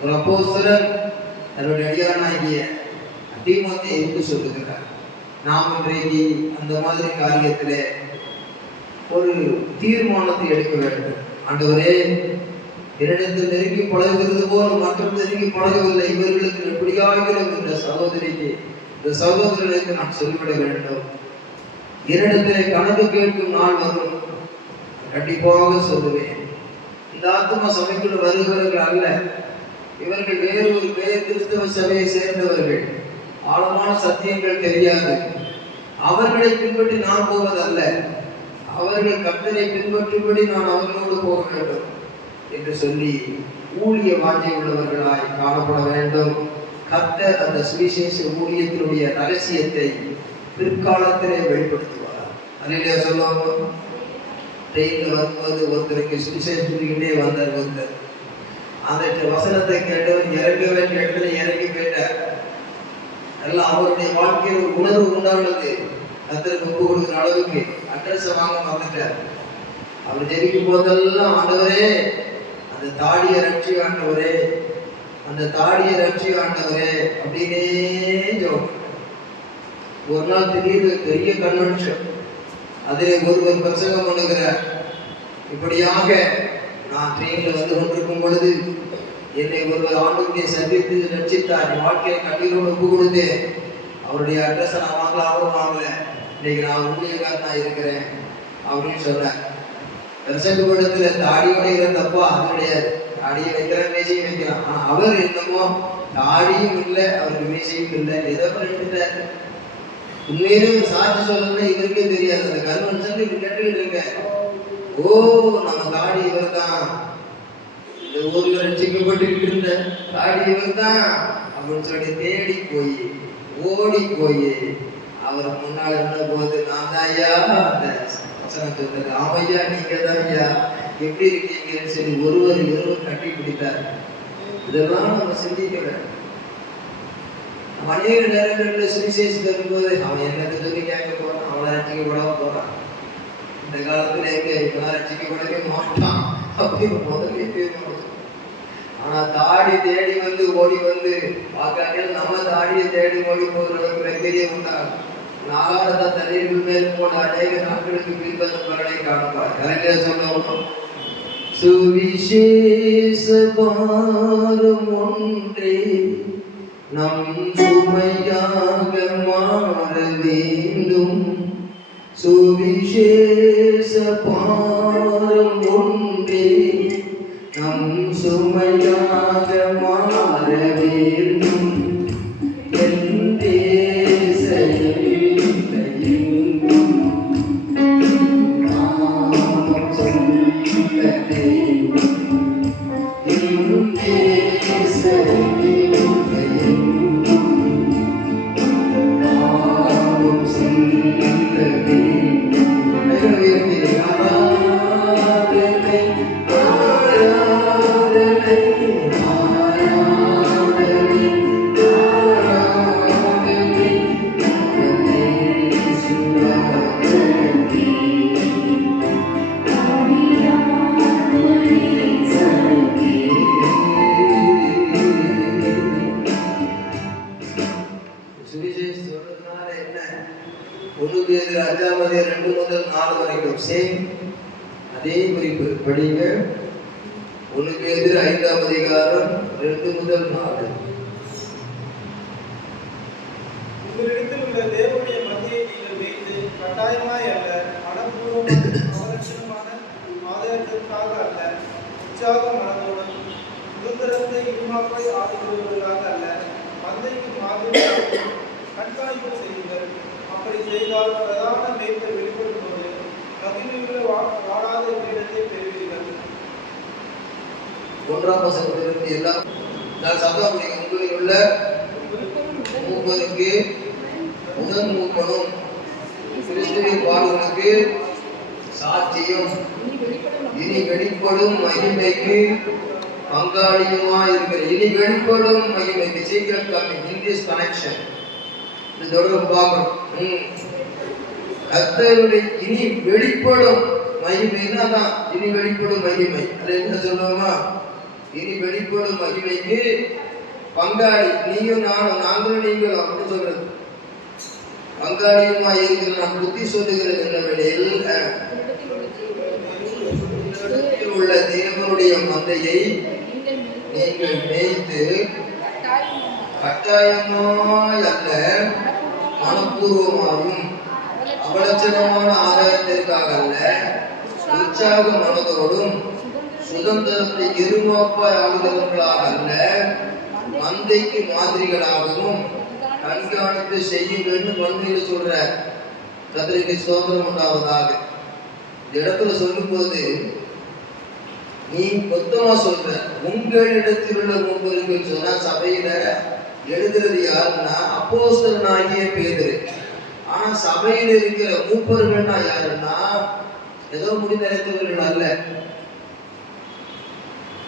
ஒரு அப்போஸ்தலர் தன்னுடைய அடியானாகிய தீமோத்தேயுவுக்கு சொல்லுகிறார். நாம் இன்றைக்கு அந்த மாதிரி காரியத்திலே ஒரு தீர்மானத்தை எடுக்க வேண்டும். ஆண்டவரே, என்னிடத்தில் நெருங்கி பழகுகிறது போல் மற்றும் நெருங்கி பழகவில்லை, இவர்களுக்கு எப்படியாகிலும் இந்த சகோதரிக்கு இந்த சகோதரனுக்கு நான் சொல்லிவிட வேண்டும். என்னிடத்திலே கணக்கு கேட்கும் நாள் வரும், கண்டிப்பாக சொல்லுவேன். இந்த ஆத்மா சபைக்குள் வருகிறவர்கள் அல்ல, இவர்கள் வேறு ஒரு பெயர் கிறிஸ்தவ சபையை சேர்ந்தவர்கள். ஆழமான சத்தியங்கள் தெரியாது. அவர்களை பின்பற்றி நான் போவதல்ல, அவர்கள் கர்த்தரை பின்பற்றும்படி நான் அவர்களோடு போக வேண்டும் என்று சொல்லி ஊழிய வாஞ்சை உள்ளவர்களாய் காணப்பட வேண்டும். கர்த்தர் அந்த சுவிசேஷ ஊழியத்தினுடைய ரகசியத்தை பிற்காலத்திலே வெளிப்படுத்துவார். அதிலே சொல்லுவாங்க, ட்ரெயினில் வரும்போது ஒருத்தருக்கு சுவிசேஷம் சொல்லிக்கிட்டே வந்தார். ஒருத்தர் அந்த வசனத்தை கேட்டவர் இறங்கவே கேட்டது இறங்கி போயிட்டார். எல்லாம் அவருடைய வாழ்க்கையில் ஒரு உணர்வு உண்டானது. கர்த்தருக்கு ஒப்பு கொடுக்குற அளவுக்கு அட்ரஸ் வாங்க மறந்துட்டார். அவர் ஜெபிக்கும் போதெல்லாம், ஆண்டவரே அந்த அந்த தாடியை ரட்சி ஆண்டவரே, அந்த தாடியை ரட்சி ஆண்டவரே அப்படின்னே ஜெபம். ஒரு நாள் திடீர்னு பெரிய கன்வென்ஷன், அதிலே ஒருவர் பிரசங்கம் பண்ணுகிறார். இப்படியாக நான் ட்ரெயினில் வந்து கொண்டிருக்கும் பொழுது என்னை ஒருவர் ஆண்டுடைய சந்தித்து ரட்சித்தார். என் வாழ்க்கையை கண்ணீரோடு ஒப்பு கொடுத்தேன். அவருடைய அட்ரஸை நான் வாங்கல, அவரும் வாங்கல. இன்னைக்கு நான் ஊழியக்காரனா இருக்கிறேன் அப்படின்னு சொன்னேன். பிரசங்கப்படத்துல தாடியோட இருந்தப்போ அது கிடையாது. தாடியை வைக்கிறேன், மீசையும் வைக்கிறான். ஆனா அவர் என்னமோ தாடியும் இல்லை, அவருக்கு மீசையும் இல்லை, ஏதோ பண்ணிட்டாரு. உண்மையிலும் சாட்சி சொல்லணும்னா இவருக்கே தெரியாது. அந்த கன்வென்ஷன் இப்படி கேட்டுக்கிட்டு இருக்கேன். ஓ, நம்ம தாடி இவர் தான், இந்த ஊர்ல ரட்சிக்கப்பட்டுக்கிட்டு இருந்த தாடி இவர் தான் அப்படின்னு சொல்லி தேடி போய் ஓடி போய் அவர் முன்னால் இருந்த போது, நான் தான் ஐயா அந்த வசனம் சொல்றது, ஆமையா நீங்க தான் ஐயா, எப்படி இருக்கீங்கன்னு சொல்லி ஒருவர் கட்டி பிடித்தார். இதெல்லாம் நம்ம சிந்திக்கல. நம்ம அநேக நேரங்களில் சுவிசேஷம் தரும்போது அவன் என்னத்தை சொல்லி கேட்க போறான், அவனை ரட்சிக்கப்படாம போறான். இந்த காலத்துல எங்க இப்பெல்லாம் ரட்சிக்கப்படவே மாட்டான் அப்படின்னு முதல்ல தீர்மானம். ஆனா தாடி தேடி வந்து ஓடி வந்து பார்க்காத நம்ம தாடியை தேடி ஓடி போகிறவங்க பெரிய உண்டாகும். நாகாரத தலைவர்கள் மேல் போன அநேக நாட்களுக்கு பின்பது பலனை காணுவார். கலைஞர் சொன்னோம், சுவிசேஷ பாரம் ஒன்றே நம் சுமையாக மாற வேண்டும். சுவிசேஷ பாரம் ஒன்றே நம் சுமையாக மாற வேண்டும். அதே குறிப்பு படிங்க. 1 பேதுரு 5ஆம் அதிகாரம் 2 முதல் 4. உங்களிடத்தில் உள்ள தேவனுடைய மத்தியை நீங்கள் வைத்து கட்டாயமாய் அல்ல, மனப்பூர்வமான அவலட்சணமான ஆதாயத்திற்காக அல்ல, உற்சாக மனதோடு சுதந்திரத்தை இருமாப்பாய் ஆடுகிறவர்களாக அல்ல, மந்தைக்கு மாதிரி கண்காணிப்பு செய்யுங்கள். அப்படி செய்தால் பிரதான மேய்ப்பர் வெளிப்படும் போது கவிஞர்கள் வாடாத இடத்தை பெறுவீர்கள். 1ஆம் வசனத்திலிருந்து எல்லாம் நான் சபதம் உங்களில் உள்ள மூப்பருக்கு முதல் மூப்பனும் கிறிஸ்துவின் பாடுகளுக்கு சாட்சியும் இனி வெளிப்படும் மகிமைக்கு பங்காளியுமாய் இருக்கிற. இனி வெளிப்படும் மகிமைக்கு சீக்கிரம் கமிங் இன் திஸ் கனெக்ஷன். இது தொடர்ந்து பார்க்கணும். கர்த்தருடைய இனி வெளிப்படும் மகிமைன்னா தான் இனி வெளிப்படும் மகிமை. அது என்ன சொல்லுவோமா, இனி வெளிப்படும் மகிமைக்கு பங்காளி நீயும் நானும், நாங்களும் நீங்களும் அப்படின்னு சொல்றது. பங்காளியுமா இருக்கிற நான் புத்தி சொல்லுகிறது என்னவெனில், உள்ள தேவனுடைய மந்தையை நீங்கள் மேய்த்து கட்டாயமாய் அல்ல மனப்பூர்வமாயும் அவலட்சணமான ஆதாயத்திற்காக அல்ல, உற்சாக மனதோடும் சுதந்திரத்தை இருமாப்பாய் ஆளுகிறவர்களாக அல்ல, மந்தைக்கு மாதிரிகளாகவும் கண்காணித்து செய்யுங்கள்னு பண்பையில் சொல்ற. கர்த்தருக்கு ஸ்தோத்திரம் உண்டாவதாக. இந்த இடத்துல சொல்லும் போது நீ மொத்தமா சொல்ற உங்களிடத்தில் உள்ள மூப்பர்கள் சொன்னா, சபையில எழுதுறது யாருன்னா அப்போஸ்தலனாகிய பேதுரு. ஆனா சபையில் இருக்கிற மூப்பர்கள்னா யாருன்னா ஏதோ முடிந்தடைந்தவர்கள் அல்ல.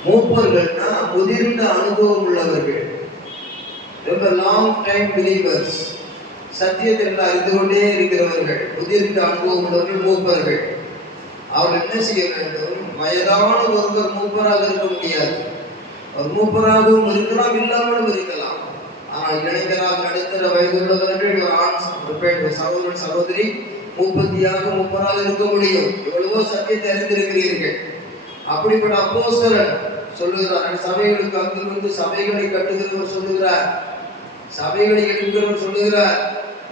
மூப்பர்கள்னா முதிர்ந்த அனுபவம் உள்ளவர்கள், ரொம்ப லாங் டைம் பிலீவர்ஸ், சத்தியத்தில் அறிந்து கொண்டே இருக்கிறவர்கள், முதிர்ந்த அனுபவம் உள்ளவர்கள் மூப்பர்கள். அவர்கள் என்ன செய்ய வேண்டும்? வயதான ஒருவர் மூப்பராக இருக்க முடியாது. அவர் மூப்பராகவும் இருக்கலாம், இல்லாமலும் இருக்கலாம். ஆனால் இளைஞராக நடுத்தர வயதுள்ளவர்கள் ஒரு ஆண் சகோதரன் சகோதரி மூப்பராக இருக்க முடியும். எவ்வளவோ சத்தியத்தை அறிந்திருக்கிறீர்கள். அப்படிப்பட்ட அப்போஸ்தலன் சொல்லுகிறார், சபைகளுக்கு அங்கிருந்து சபைகளை கட்டுகிறவர் சொல்லுகிறார், சபைகளை எடுக்கிறவர் சொல்லுகிறார்,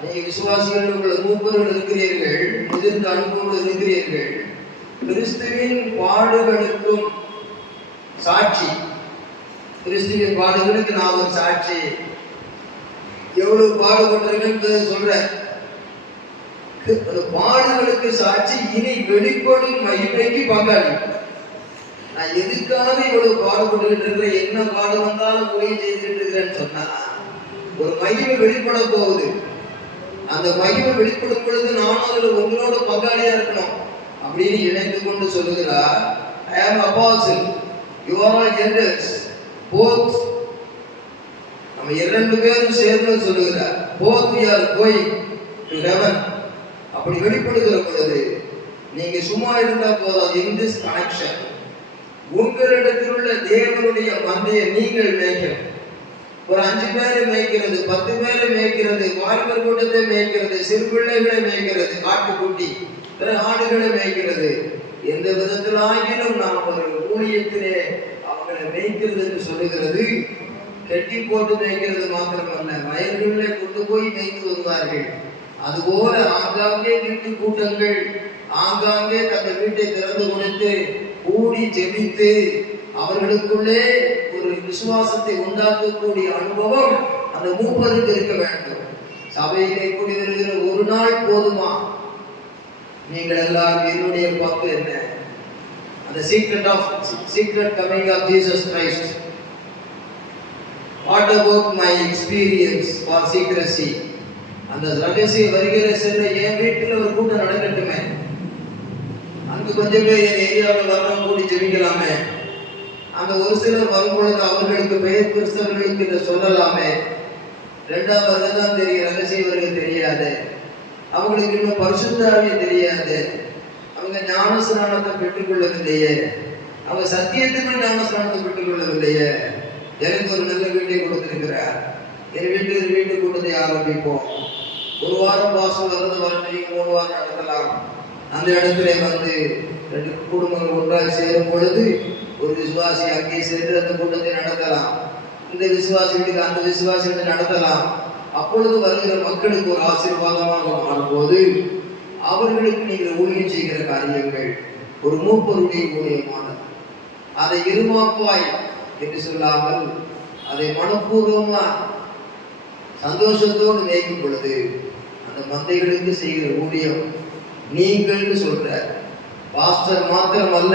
நீங்க விசுவாசிகள் உங்கள் மூப்பர்கள் இருக்கிறீர்கள், முதிர்ந்த அனுபவங்கள் இருக்கிறீர்கள், கிறிஸ்துவின் பாடுகளுக்கும் சாட்சி. கிறிஸ்துவின் பாடுகளுக்கு நான் ஒரு சாட்சி. எவ்வளவு பாடுபட்டிருக்கேன் சொல்றேன். பாடுகளுக்கு சாட்சி, இனி வெளிப்படும் மகிமைக்கு பங்காளி. நான் எதுக்காக இவ்வளவு பாடுபட்டுக்கிட்டு இருக்கிறேன், என்ன பாடு வந்தாலும் ஊழியம் செய்துட்டு இருக்கிறேன்னு சொன்னா ஒரு மகிமை வெளிப்பட போகுது. அந்த மகிமை வெளிப்படும் பொழுது நானும் அதுல உங்களோட பங்காளியா இருக்கணும் அப்படின்னு இணைந்து கொண்டு சொல்லுகிறார். I am apostle, you are all elders, both. நம்ம இரண்டு பேரும் சேர்ந்து சொல்லுகிறார், both we are going to heaven. அப்படி வெளிப்படுகிற பொழுது நீங்க சும்மா இருந்தா போதாது. in this connection உங்களிடத்தில் உள்ள தேவனுடைய மந்தையை நீங்கள் மேய்க்கணும். ஒரு 5 பேரை மேய்க்கிறது, 10 பேரை மேய்க்கிறது, வாலிபர் கூட்டத்தை மேய்க்கிறது, சிறு பிள்ளைகளை மேய்க்கிறது, காட்டுக்குட்டி ஆடுகளை மேய்க்கிறது, எந்த விதத்தில் ஆகிலும் நாம் ஒரு ஊழியத்திலே அவங்களை மேய்க்கிறது என்று சொல்லுகிறது. கெட்டி போட்டு மேய்க்கிறது மாத்திரமல்ல, வயல்களிலே கொண்டு போய் மேய்த்து வருவார்கள். அதுபோல ஆங்காங்கே வீட்டு கூட்டங்கள் ஆங்காங்கே தங்கள் வீட்டை திறந்து கொடுத்து கூடி ஜெபித்து அவர்களுக்குள்ளே ஒரு விசுவாசத்தை உண்டாக்கக்கூடிய அனுபவம் அந்த மூப்பருக்கு இருக்க வேண்டும். சபையிலே கூடி வருகிற ஒரு நாள் போதுமா? நீங்கள் எல்லாரும் என்னுடைய பங்கு என்ன? அந்த secret coming of Jesus Christ. What about my experience for secrecy? அந்த ரகசிய வருகிற சென்ற என் வீட்டில் ஒரு கூட்டம் நடக்கட்டுமே, அங்கு கொஞ்சம் பேர் என் ஏரியாவில் வரணும், கூடி ஜெபிக்கலாமே, அந்த ஒரு சிலர் வரும்பொழுது அவர்களுக்கு பெயர் கிறிஸ்தவர்களுக்கு இதை சொல்லலாமே. 2ஆம் வருடம் தான் தெரியும், ரகசிய வருகை தெரியாது, அவங்களுக்கு இன்னும் பரிசுத்தாவே தெரியாது, அவங்க ஞானஸ்நானத்தை பெற்றுக்கொள்ளவில்லையே, அவங்க சத்தியத்துக்கு ஞானஸ்நானத்தை பெற்றுக்கொள்ளவில்லையே. எனக்கு ஒரு நல்ல வீட்டை கொடுத்திருக்கிறார், என் வீட்டு கூட்டத்தை ஆரம்பிப்போம். ஒரு வாரம் பாசம் வர்றது வரணும், 3 வாரம் நடத்தலாம். அந்த இடத்துல வந்து 2 குடும்பங்கள் ஒன்றாக சேரும் பொழுது ஒரு விசுவாசி அங்கே சென்று அந்த கூட்டத்தை நடத்தலாம், இந்த விசுவாசிகளுக்கு அந்த விசுவாசிகளை நடத்தலாம். அப்பொழுது வருகிற மக்களுக்கு ஒரு ஆசீர்வாதமாக மாறும்போது அவர்களுக்கு நீங்கள் ஊழியம் செய்கிற காரியங்கள் ஒரு மூப்பருடைய ஊழியமானது. அதை இருமாப்பாய் என்று சொல்லாமல் அதை மனப்பூர்வமா சந்தோஷத்தோடு மேய்க்கும் பொழுது அந்த மந்தைகளுக்கு செய்கிற ஊழியம் நீங்கள் சொல்ற பாஸ்டர் மாத்திரம் அல்ல,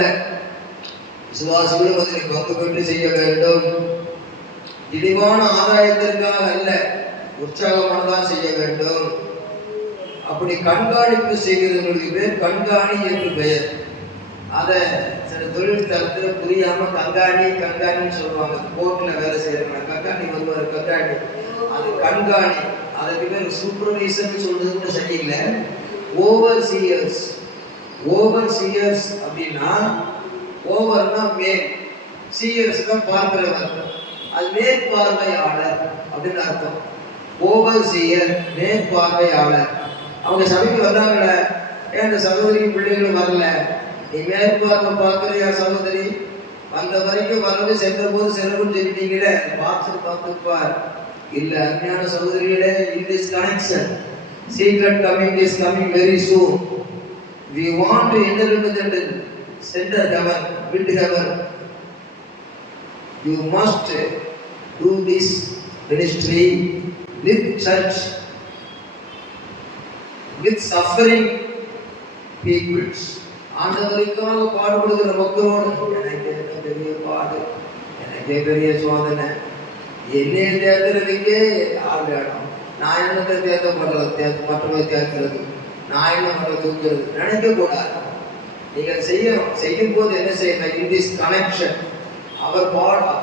விசுவாசிகளும் அதில் பங்கு பெற்று செய்ய வேண்டும். இழிவான ஆதாயத்திற்காக அல்ல, உற்சாகமானதான் செய்ய வேண்டும். அப்படி கண்காணிப்பு செய்கிறவர்களுக்கு பேர் கண்காணி என்று பெயர். அதை சில தொழில் தரத்தில் புரியாம கண்காணின்னு சொல்லுவாங்க. கோர்ட்ல வேலை செய்யறாங்க, கண்காணி வருவார், கண்காணி, அது கண்காணி. அதுக்கு பேர் சூப்பர்வைசர்னு சொல்றது கூட சரியில்லை. ஓவர்சியர்ஸ் அப்படின்னா, ஓவர்னா மேல், சீயர்ஸ் தான் பார்க்கிறவர், அது மேற்பார்வையாளர் அப்படின்னு அர்த்தம். ஓவர்சியர் மேற்பார்வையாளர். அவங்க சபைக்கு வந்தாங்கள, ஏன் அந்த சகோதரிக்கு பிள்ளைகளும் வரல, நீ மேற்பார்வை பார்க்கிறியா சகோதரி? வந்த வரைக்கும் வரது, சென்ற போது செலவுன்னு சொல்லிட்டீங்களே, பார்த்துப்பார். இல்ல அஞ்ஞான சகோதரிகளே, in this connection secret coming is coming very soon. We want to enter into the center heaven, build heaven. You must do this ministry with church, with suffering peoples. ஆண்டவருக்காக பாடுபடுகிற மக்களோடு, எனக்கு பெரிய பாடு, எனக்கே பெரிய சோதனை, என்னைய தேர்ந்தெடுக்கே ஆள் வேணும், நான் என்னத்தை மற்றவங்களை தேர்ந்தெடுக்கிறது, நான் என்ன மற்ற தூக்குறது நினைக்க கூடாது. நீங்கள் செய்யணும். செய்யும் போது என்ன செய்யணும்? இன் திஸ் கனெக்ஷன் அவர்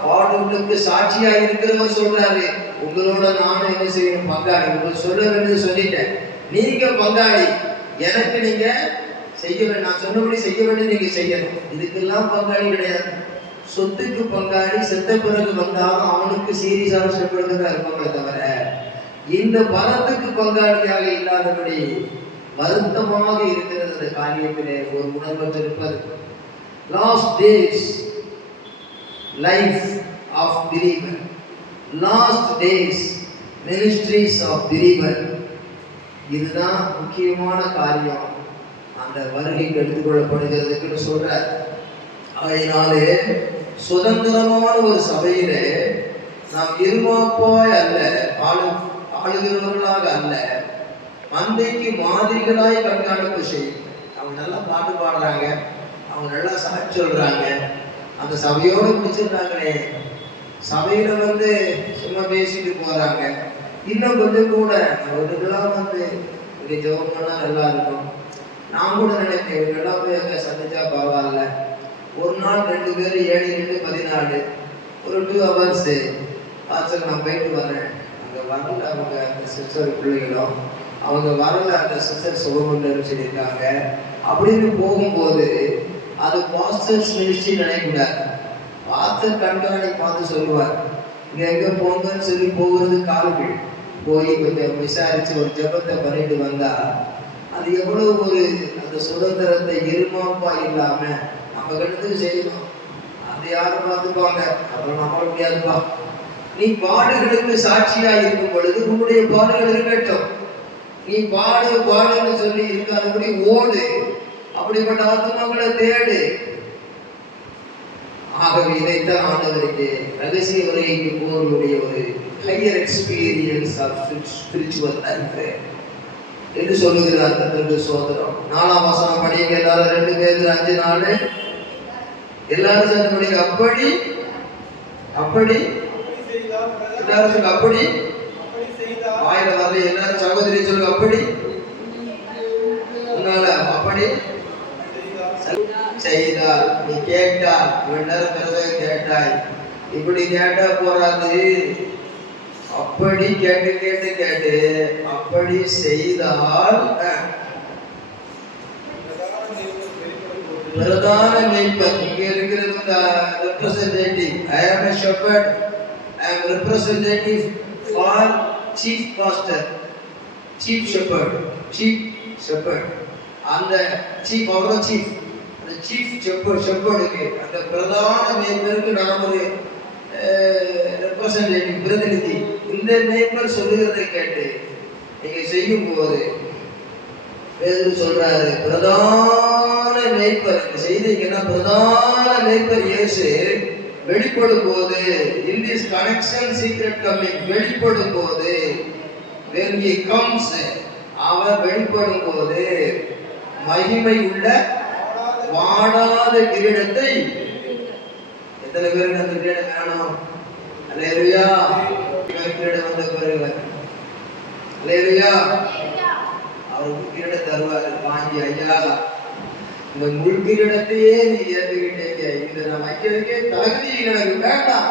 பாடுகளுக்கு சாட்சியாக இருக்கிறவர் சொல்றாரு, உங்களோட நானும் என்ன செய்யணும்? பங்காளி. உங்களுக்கு சொல்ல வேண்டியது சொல்லிட்டேன், நீங்க பங்காளி, எனக்கு நீங்க செய்ய வேண்டும், நான் சொன்னபடி செய்ய வேண்டும், நீங்க செய்யணும். இதுக்கெல்லாம் பங்காளி கிடையாது. சொத்துக்கு பங்காளி செத்த பிறகு வந்தாலும் அவனுக்கு சீரியஸான ஸ்டெப் தான் இருப்பாங்களே தவிர இந்த பணத்துக்கு பங்காளியாக இல்லாதபடி வருத்தமாக இருக்கிறது அந்த காரியத்திலே ஒரு உணர்வற்று இருப்பது. Last days life of believer, last days ministries of believer. இதுதான் முக்கியமான காரியம் அந்த வருகைக்கு எடுத்துக்கொள்ளப்படுகிறதுக்கு சொல்ற. அதனாலே சுதந்திரமான ஒரு சபையிலே நாம் இருமாப்பாய் அல்ல, ஆளுகிறவர்களாக அல்ல, மந்தைக்கு மாதிரிகளாய் கண்காணிப்பு செய்யும். அவங்க நல்லா பாட்டு பாடுறாங்க, அவங்க நல்லா சாட்சி சொல்றாங்க, அந்த சபையோடு முடிச்சிருந்தாங்களே, சபையில சும்மா பேசிட்டு போறாங்க. இன்னும் கொஞ்சம் கூட அவர்களெல்லாம் இங்கே ஜெபம் பண்ணா நல்லா இருக்கும். நான் கூட நினைப்பேன் இவங்கெல்லாம் போய் அங்கே சந்திச்சா பரவாயில்ல. ஒரு நாள் 2 பேர் 7-2-14 ஒரு 2 hours பாஸ்டர் நான் போயிட்டு வரேன், அங்கே வரல அவங்க அந்த சிஸ்டர் பிள்ளைகளும், அவங்க வரல அந்த சிஸ்டர் சுகமண்டலம் சொல்லியிருக்காங்க அப்படின்னு போகும்போது அது பாஸ்டர்ஸ் மினிஸ்ட்ரி நினைக்கூடாது. பாஸ்டர் கண்காணி பார்த்து சொல்லுவார், இங்கே எங்கே போங்கன்னு சொல்லி போகிறது கால்கள் போய் கொஞ்சம் விசாரித்து ஒரு ஜபத்தை பண்ணிட்டு வந்தா அது எவ்வளவு ஒரு அந்த சுதந்திரத்தை இருமாப்பா இல்லாம நம்ம கணத்துக்கு செய்யணும். அது யாரும் பார்த்துப்பாங்க, அப்புறம் நம்ப முடியாதுப்பா. நீ பாடுகளுக்கு சாட்சியா இருக்கும் பொழுது உன்னுடைய பாடுகள் இருக்கட்டும். நீ பாடுன்னு சொல்லி இருக்காதபடி ஓடு, அப்படிப்பட்ட ஆத்மாக்களை தேடு. ஆகவே இதைத்தான் ஆண்டவருக்கு ரகசிய உரைக்கு போருடைய ஒரு higher experience of spiritual life என்று சொல்லுகிறார். கர்த்தருக்கு ஸ்தோத்திரம். 4ஆம் வசனம் படிங்க எல்லாரும். 2 பேதுரு 5:4 எல்லாரும் சேர்ந்து படிங்க. அப்படி எல்லாரும் சொல்லுங்க, அப்படி வாயில வரல, எல்லாரும் சகோதரி சொல்லுங்க, அப்படி உன்னால அப்படி செய்தால். நீ கேட்டால் இவன் நேரம் பிறகு கேட்டாய், இப்படி கேட்டா போறாது, அப்படி கேட்டு அப்படி செய்தால் பிரதான மேய்ப்பர். இங்க இருக்கிறது representative. I am a shepherd. I am representative for chief pastor, chief shepherd. அந்த chief அவர் chief, அந்த chief shepherdக்கு அந்த பிரதான மேய்ப்பருக்கு நாம் ஒரு ரெப்ரசன்டேட்டிவ் பிரதிநிதி. இந்த மேய்ப்பர் சொல்லுகிறதை கேட்டு நீங்க செய்யும் போது பேதுரு சொல்றாரு, பிரதான மேய்ப்பர் செய்தீங்கன்னா பிரதான மேய்ப்பர் இயேசு வெளிப்படும் போது, in this connection secret coming, வெளிப்படும் போது, when he comes, அவர் வெளிப்படும் போது மகிமை உள்ள வாடாத கிரீடத்தை. எத்தனை பேருக்கு அந்த கிரீடம் வேணும்? அல்லேலூயா. கிரீடம் வந்த பிறகு அல்லேலூயா அவருக்கு கிரீடம் தருவாரு வாங்கி. ஐயா இந்த முள் கிரீடத்தையே நீ ஏற்றுக்கிட்டீங்க, இதை நான் வைக்கிறதுக்கே தகுதி எனக்கு வேண்டாம்,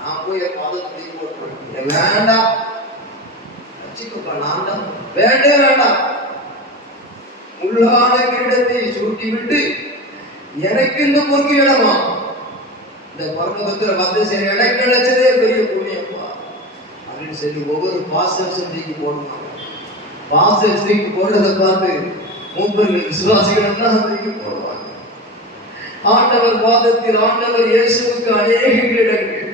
நான் போய் என் பாதத்தை போட்டுருவேன், வேண்டாம் வச்சுக்கப்பா, நான் தான் வேண்டாம். முள்ளான கிரீடத்தை சூட்டி விட்டு எனக்கு இந்த பொற்கிரீடமா இந்த பரலோகத்துல சரி எனக்கு கிடைச்சதே பெரிய புண்ணியப்பா அப்படின்னு சொல்லி ஒவ்வொரு பாஸ்டர்ஸும் தூக்கி போடுவாங்க. பாஸ்டர்ஸ் தூக்கி போடுறதை பார்த்து மூப்பர்கள் விசுவாசிகள் தூக்கி போடுவாங்க. ஆண்டவர் பாதத்தில் ஆண்டவர் இயேசுவுக்கு அநேக கிரீடங்கள்,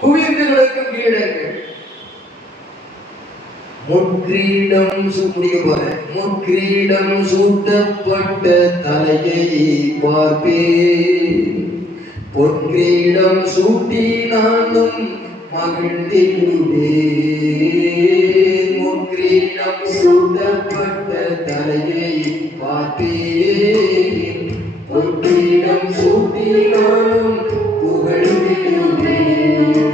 குவிந்து கிடக்கும் கிரீடங்கள். முட்கிரீடம் முடிய போற, முட்கிரீடம் சூட்டப்பட்ட தலையை பார்ப்பேன், பொற்கிரீடம் சூட்டி நானும் மகிழ்ந்திடுவேன். முட்கிரீடம் சூட்டப்பட்ட தலையை பார்ப்பேன், பொற்கிரீடம் சூட்டி நானும் புகழ்ந்திடுவேன்.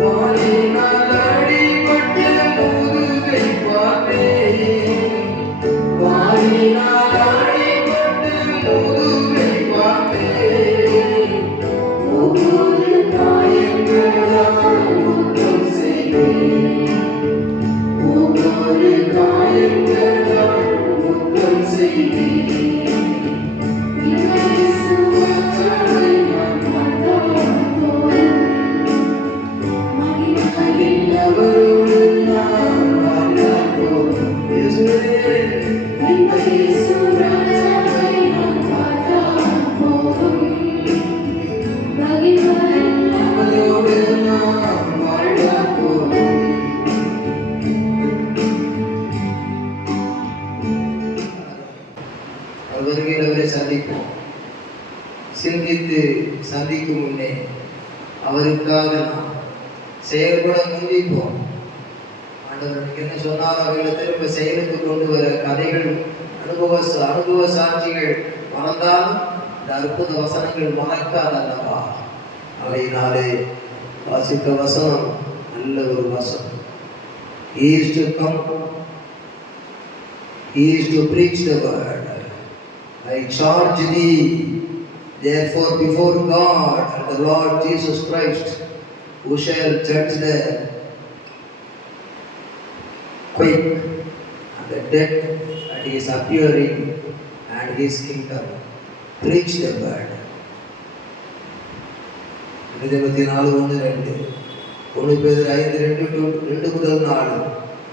வாழினால் அடிபட்ட முதுகை பார்ப்பேன், வாழினால் அடிபட்ட முதுகை பார்ப்பேன், ஒவ்வொரு காயங்களால் குற்றம் செய்வேன். சந்திக்கும் முன்னே அவருக்காக நாம் செயல்பட முந்திப்போம். ஆண்டவர் என்ன சொன்னார் அவர்களை திரும்ப செயலுக்கு கொண்டு வர கதைகள், அனுபவ சாட்சிகள் மறந்தாலும் இந்த அற்புத வசனங்கள் மறக்காதல்லவா? அவையினாலே வாசித்த வசனம் நல்ல ஒரு வசனம். He is to preach the word. I charge thee therefore before God and the Lord Jesus Christ, who shall judge the quick and the dead at his appearing and his kingdom. Preach the word. 24:1-2 1 Peter 5:2-4.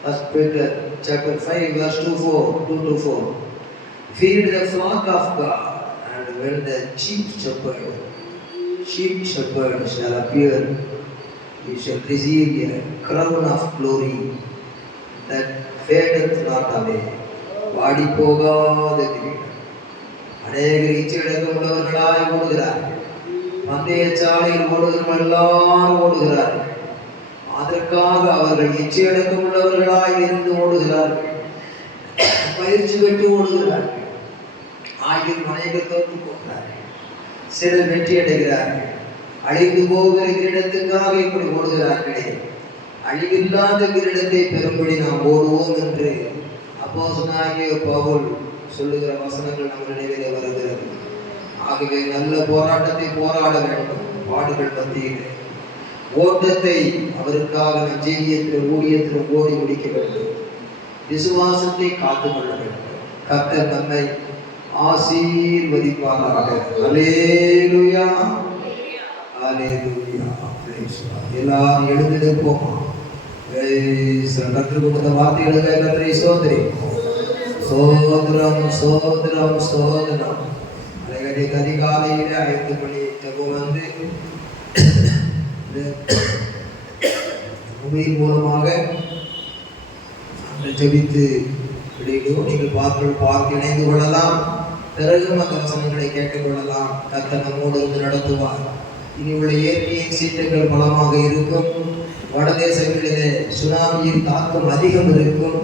1 Peter chapter 5 verse 2-4. Feed the flock of God, and when the chief shepherd shall appear, you shall receive a crown of glory that fadeth not away. வாடி போகாத கிரீடம். அநேகர் இச்சையடக்கம் உள்ளவர்களாய் ஓடுகிறார்கள். பந்தய சாலையில் ஓடுகிறவர்கள் எல்லாரும் ஓடுகிறார்கள். அதற்காக அவர்கள் இச்சையடக்கம் உள்ளவர்களாய் இருந்து ஓடுகிறார்கள். பயிற்சி பெற்று ஓடுகிறார்கள். ஆகிய அநேகர் தோற்று போகிறார்கள். சிலர் வெற்றி அடைகிறார்கள். அழிந்து போகிற கிரீடத்துக்காக இப்படி ஓடுகிறார்களே, அழிவில்லாத கிரீடத்தை பெறும்படி நாம் ஓடுவோம் என்று அப்போஸ்தலனாகிய பவுல் சொல்லுகிற வசனங்கள் நம் நினைவிலே வருகிறது. ஆகவே நல்ல போராட்டத்தை போராட வேண்டும். பாடுகள் மத்தியிலே ஓட்டத்தை அவருக்காக நம் ஜீவியத்திலும் ஊழியத்திலும் ஓடி முடிக்க வேண்டும். விசுவாசத்தை காத்துக்கொள்ள வேண்டும். கர்த்தர் நம்மை ஆசீர்வதிப்பாராக. அல்லேலூயா, அல்லேலூயா. எல்லாரும் எழுந்து நிற்போம். கர்த்தர் கொடுத்த வார்த்தைகளுக்காக கர்த்தரை ஸ்தோத்திரிப்போம். சோதரம் சோதரம் சோதரம். அதிகாலையில 5 மணி ஜெபம் வந்து உண்மையின் மூலமாக ஜெபித்து விடுகிறோம். நீங்கள் பார்த்து இணைந்து கொள்ளலாம். பிறகும் அந்த வசனங்களை கேட்டுக்கொள்ளலாம். கர்த்தர் நம்மோடு இருந்து நடத்துவார். இனி உள்ள இயற்கையின் சீற்றங்கள் பலமாக இருக்கும். வடதேசங்களிலே சுனாமியின் தாக்கம் அதிகம் இருக்கும்.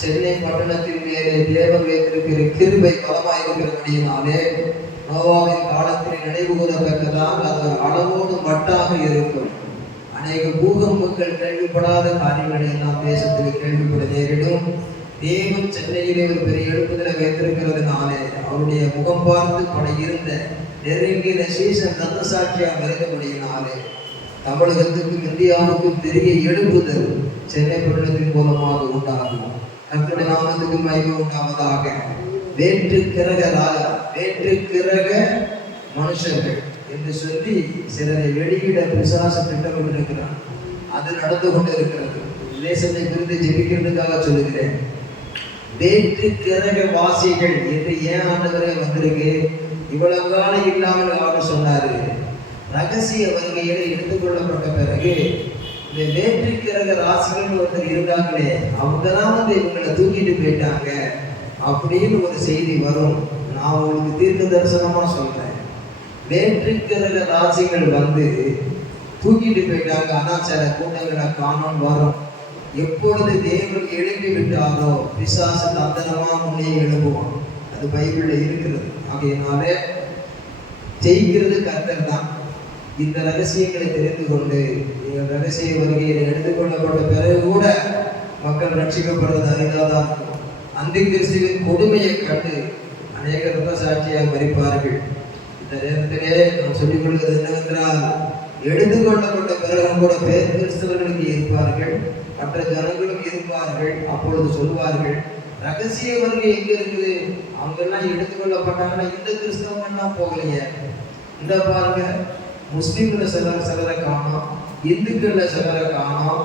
சென்னை பட்டணத்தின் மேலே தேவன் வைத்திருக்கிற கிருபை பலமாக இருக்கிறபடியினாலே நோவாவின் காலத்தில் நினைவு கூறத்தக்கதாக அது அளவோடு மட்டாக இருக்கும். அநேக பூகம்பங்கள் கேள்விப்படாத காரியங்களை எல்லாம் தேசத்தில் கேள்விப்பட நேரிடும். தேவன் சென்னையிலே ஒரு பெரிய எழுப்புதலை வைத்திருக்கிறதுனாலே அவருடைய முகம் பார்த்து பட இருந்த நெருங்கின சீசன் நல்ல சாட்சியாக இருந்தபடியினாலே தமிழகத்துக்கும் இந்தியாவுக்கும் பெரிய எழுப்புதல் சென்னை பட்டணத்தின் மூலமாக உண்டாகும். கர்த்தருடைய நாமத்துக்கு மகிமை உண்டாவதாக. வேற்று கிரக மனுஷர்கள் என்று சொல்லி சிலரை வெளியிட பிசாசு திட்டமிட்டிருக்கிறார். அது நடந்து கொண்டு இருக்கிறது. தேசத்தை குறித்து ஜெபிக்கிறதுக்காக சொல்லுகிறேன். வேற்று கிரக வாசிகள் என்று ஏன் ஆண்டவரே வந்திருக்கு? இவ்வளவு காலம் இல்லாமல் அவர் சொன்னாரு. ரகசிய வருகையில எடுத்துக்கொள்ளப்பட்ட பிறகு இந்த வேற்று கிரக ராசிகள் ஒருத்தர் இருந்தாங்களே, அவங்கதான் வந்து இவங்களை தூக்கிட்டு போயிட்டாங்க அப்படின்னு ஒரு செய்தி வரும். நான் உங்களுக்கு தீர்க்க தரிசனமா சொல்றேன். வேற்று கிரக ராசிகள் வந்து தூக்கிட்டு போயிட்டாங்க. ஆனால் சில கூட்டங்களை காணோம் வரும். எப்பொழுது தேவன் எழுப்பி விட்டாரோ பிசாசு தந்தனமா முன்னே எழுப்புவான். அது பைபிள்ல இருக்கிறது. ஆகையினாலே ஜெயிக்கிறது கர்த்தர் தான். இந்த ரகசியங்களை தெரிந்து கொண்டு நீங்கள் ரகசிய வருகையில் எடுத்துக்கொள்ளப்பட்ட பிறகு கூட மக்கள் ரட்சிக்கப்படுறது அரிதாதான் இருக்கும். அந்த கிறிஸ்துவின் கொடுமையை கண்டு அநேக ரத்த சாட்சியாக மறிப்பார்கள். இந்த நேரத்திலே நாம் சொல்லிக் கொள்வது என்னவென்றால், எடுத்துக்கொள்ளப்பட்ட பிறகும் கூட பேர் கிறிஸ்தவர்களுக்கு இருப்பார்கள், மற்ற ஜனங்களும் இருப்பார்கள். அப்பொழுது சொல்வார்கள், ரகசிய வருகை எங்க இருக்குது? அவங்கெல்லாம் எடுத்துக்கொள்ளப்பட்டாங்கன்னா இந்த கிறிஸ்தவங்கள்லாம் போகலையே. இந்த பாருங்க, முஸ்லீம்ல சிலரை காணோம், இந்துக்கள்ல சிலரை காணோம்,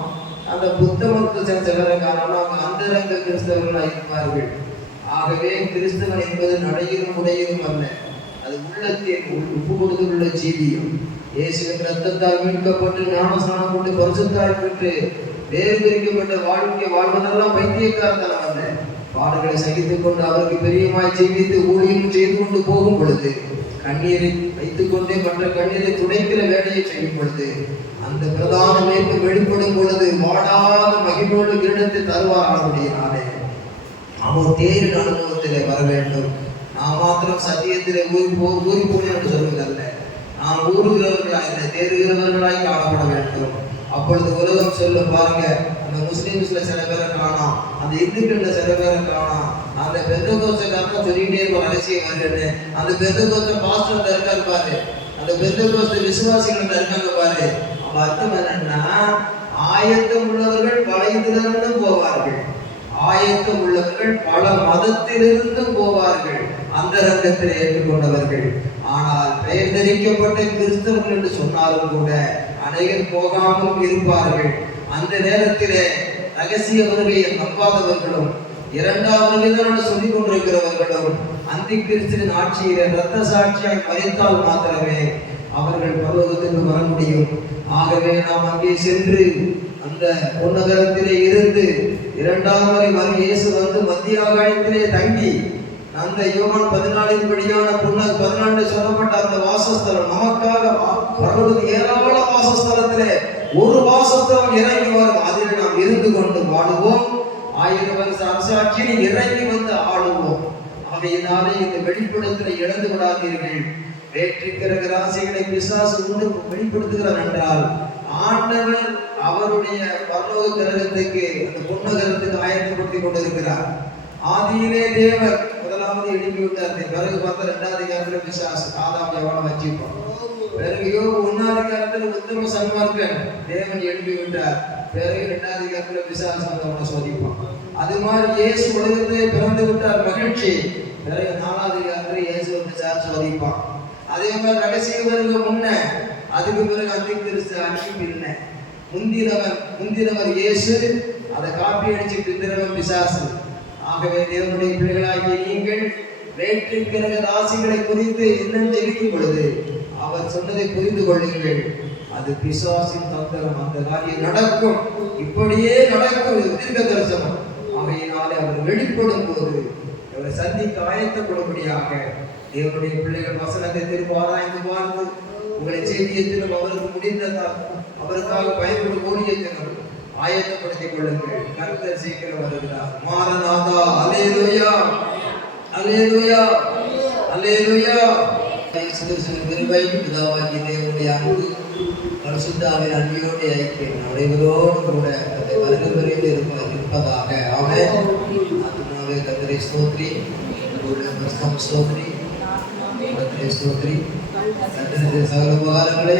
அந்த புத்த மதத்தை சிலரை காணோம். அவங்க அந்தரங்க கிறிஸ்தவர்களாக இருப்பார்கள். ஆகவே கிறிஸ்தவன் என்பது நடையிலும் உடையிலும் அல்ல, அது உள்ளத்தில் உப்பு கொடுத்துள்ள ஜீவியம். இயேசுவின் ரத்தத்தால் மீட்கப்பட்டு ஞானஸ்நானம் கொண்டு பரிசுத்தாய் பெற்று வேறு பிரிக்கப்பட்ட வாழ்க்கை வாழ்வதெல்லாம் பைத்தியக்காரத்தனம் அல்ல. பாடுகளை சகித்துக் கொண்டு அவருக்கு பெரியமாய் ஜீவித்து ஊழியம் செய்து கொண்டு போகும் பொழுது கண்ணீரை வைத்து ஜெபித்துக் கொண்டே மற்ற கண்ணீரை துடைக்கிற வேலையை செய்யும் பொழுது அந்த பிரதான மேய்ப்பு வெளிப்படும் பொழுது வாடாத மகிழ்வோடு கிரீடத்தை தருவார். அப்படினாலே அவன் தேரின் அனுபவத்திலே வர வேண்டும். நான் மாத்திரம் சத்தியத்திலே ஊறி போனேன் என்று சொல்வதல்ல, நாம் ஊறுகிறவர்களாய் இல்லை, தேறுகிறவர்களாய் காணப்பட வேண்டும். அப்பொழுது உலகம் சொல்ல பாருங்க, அந்த முஸ்லீம்ஸ்ல சில பேரை காணாம், அந்த இந்துக்கள்ல சில பேரை காணாம், அந்த பெந்தகோஸ்தக்காரன் சொல்லிக்கிட்டே இருப்பார் அரசியல் வருன்னு, அந்த பெந்தகோஸ்த பாஸ்டர் இருக்காரு பாரு, அந்த பெந்தகோஸ்த விசுவாசிகள் இருக்காங்க பாரு. அவன் அர்த்தம் என்னன்னா, ஆயத்தம் உள்ளவர்கள் பல இதிலிருந்து போவார்கள், ஆயத்தம் உள்ளவர்கள் பல மதத்திலிருந்து போவார்கள், அந்த ரங்கத்தில் ஏற்றுக்கொண்டவர்கள். ஆனால் பெயர் தரிக்கப்பட்ட கிறிஸ்தவர்கள் என்று சொன்னாலும் கூட அநேகர் போகாமல் இருப்பார்கள். அந்த நேரத்திலே ரகசிய வருகையை நம்பாதவர்களும் இரண்டாம் வருகைதான் சொல்லிக் கொண்டிருக்கிறவர்களும் அந்தி கிறிஸ்துவின் ஆட்சியிலே இரத்த சாட்சியாய் மரித்தால் மாத்திரமே அவர்கள் பரலோகத்திற்கு வர முடியும். ஆகவே நாம் அங்கே சென்று அந்த பொன்னகரத்திலே இருந்து இரண்டாம் வரை இயேசு வந்து மத்திய ஆகாயத்திலே தங்கி அந்த யோவான் 14 படியான 14 சொல்லப்பட்ட அந்த வாசஸ்தலம் நமக்காக பரலோகத்தில் ஏராள வாசஸ்தலத்திலே ஒரு வாசஸ்தலம் இறங்கி வரும். அதில் நாம் இருந்து கொண்டு வாழுவோம். 1000 வருஷ அரசாட்சியில் இறங்கி வந்து ஆளுவோம். ஆகையினாலே இந்த வெளிப்படத்தில் இழந்து விடாதீர்கள். வேற்றிருக்கிற ராசிகளை பிசாசு கொண்டு வெளிப்படுத்துகிறார் என்றால் ஆண்டவர் அவருடைய பரலோக கிரகத்துக்கு அந்த பொன்னகரத்துக்கு ஆயத்தப்படுத்தி கொண்டிருக்கிறார். ஆதியிலே தேவர் முதலாவது எழுப்பி விட்டார். பிறகு பார்த்தா 2வது அதிகாரத்துல பிசாசு ஆதாம் எவனை வச்சிருப்பான். பிறகு 1வது அதிகாரத்துல உத்தம சன்மார்க்கன் தேவன் எழுப்பி விட்டார். பிறகு 2வது அதிகாரத்துல பிசாசு அவனை சோதிப்பான். அது மாதிரி இயேசு உலகத்திலே பிறந்து விட்டார், மகிழ்ச்சி. பிறகு 4வது அதிகாரத்துல இயேசு பிசாசு சோதிப்பான். அதே மாதிரி ரகசிய வருகை முன்ன, அதுக்கு பிறகு அந்தி கிறிஸ்து அனுப்பி இல்லை. முந்தினவர் இயேசு, அதை காப்பி அடிச்சு பிந்திரவன் பிசாசு. ஆகவே தேவனுடைய பிள்ளைகளாகிய நீங்கள் வேற்றிருக்கிற ராசிகளை குறித்து இன்னும் ஜெபிக்கும் பொழுது அவர் சொன்னதை புரிந்து கொள்ளுங்கள். அது பிசாசின் தந்திரம். அந்த காரியம் நடக்கும், இப்படியே நடக்கும், தீர்க்க தரிசனம். ஆகையினாலே அவர் வெளிப்படும் போது அவரை சந்திக்க ஆயத்தப்படும்படியாக தேவனுடைய பிள்ளைகள் வசனத்தை திரும்ப ஆராய்ந்து பார்த்து உங்களை செய்தியத்திலும் அவருக்கு முடிந்ததாக அவருக்காக பயன்படும் ஊழியத்திலும் ஆயத்தப்படுத்திக் கொள்ளுங்கள். கர்த்தர் சீக்கிரம் வருகிறார். மாரநாதா. அல்லேலூயா, அல்லேலூயா, அல்லேலூயா. பிதாவாகிய தேவனுடைய அன்பு, பரிசுத்தாவின் அன்பியோடு ஐக்கியம் அனைவரோடு கூட அதை வருகிறவரையில் இருப்பதாக. ஆமென். ஆத்துமாவே கர்த்தரை ஸ்தோத்திரி, ஸ்தோத்திரி, ஸ்தோத்திரி. கர்த்தருடைய சகல உபகாரங்களை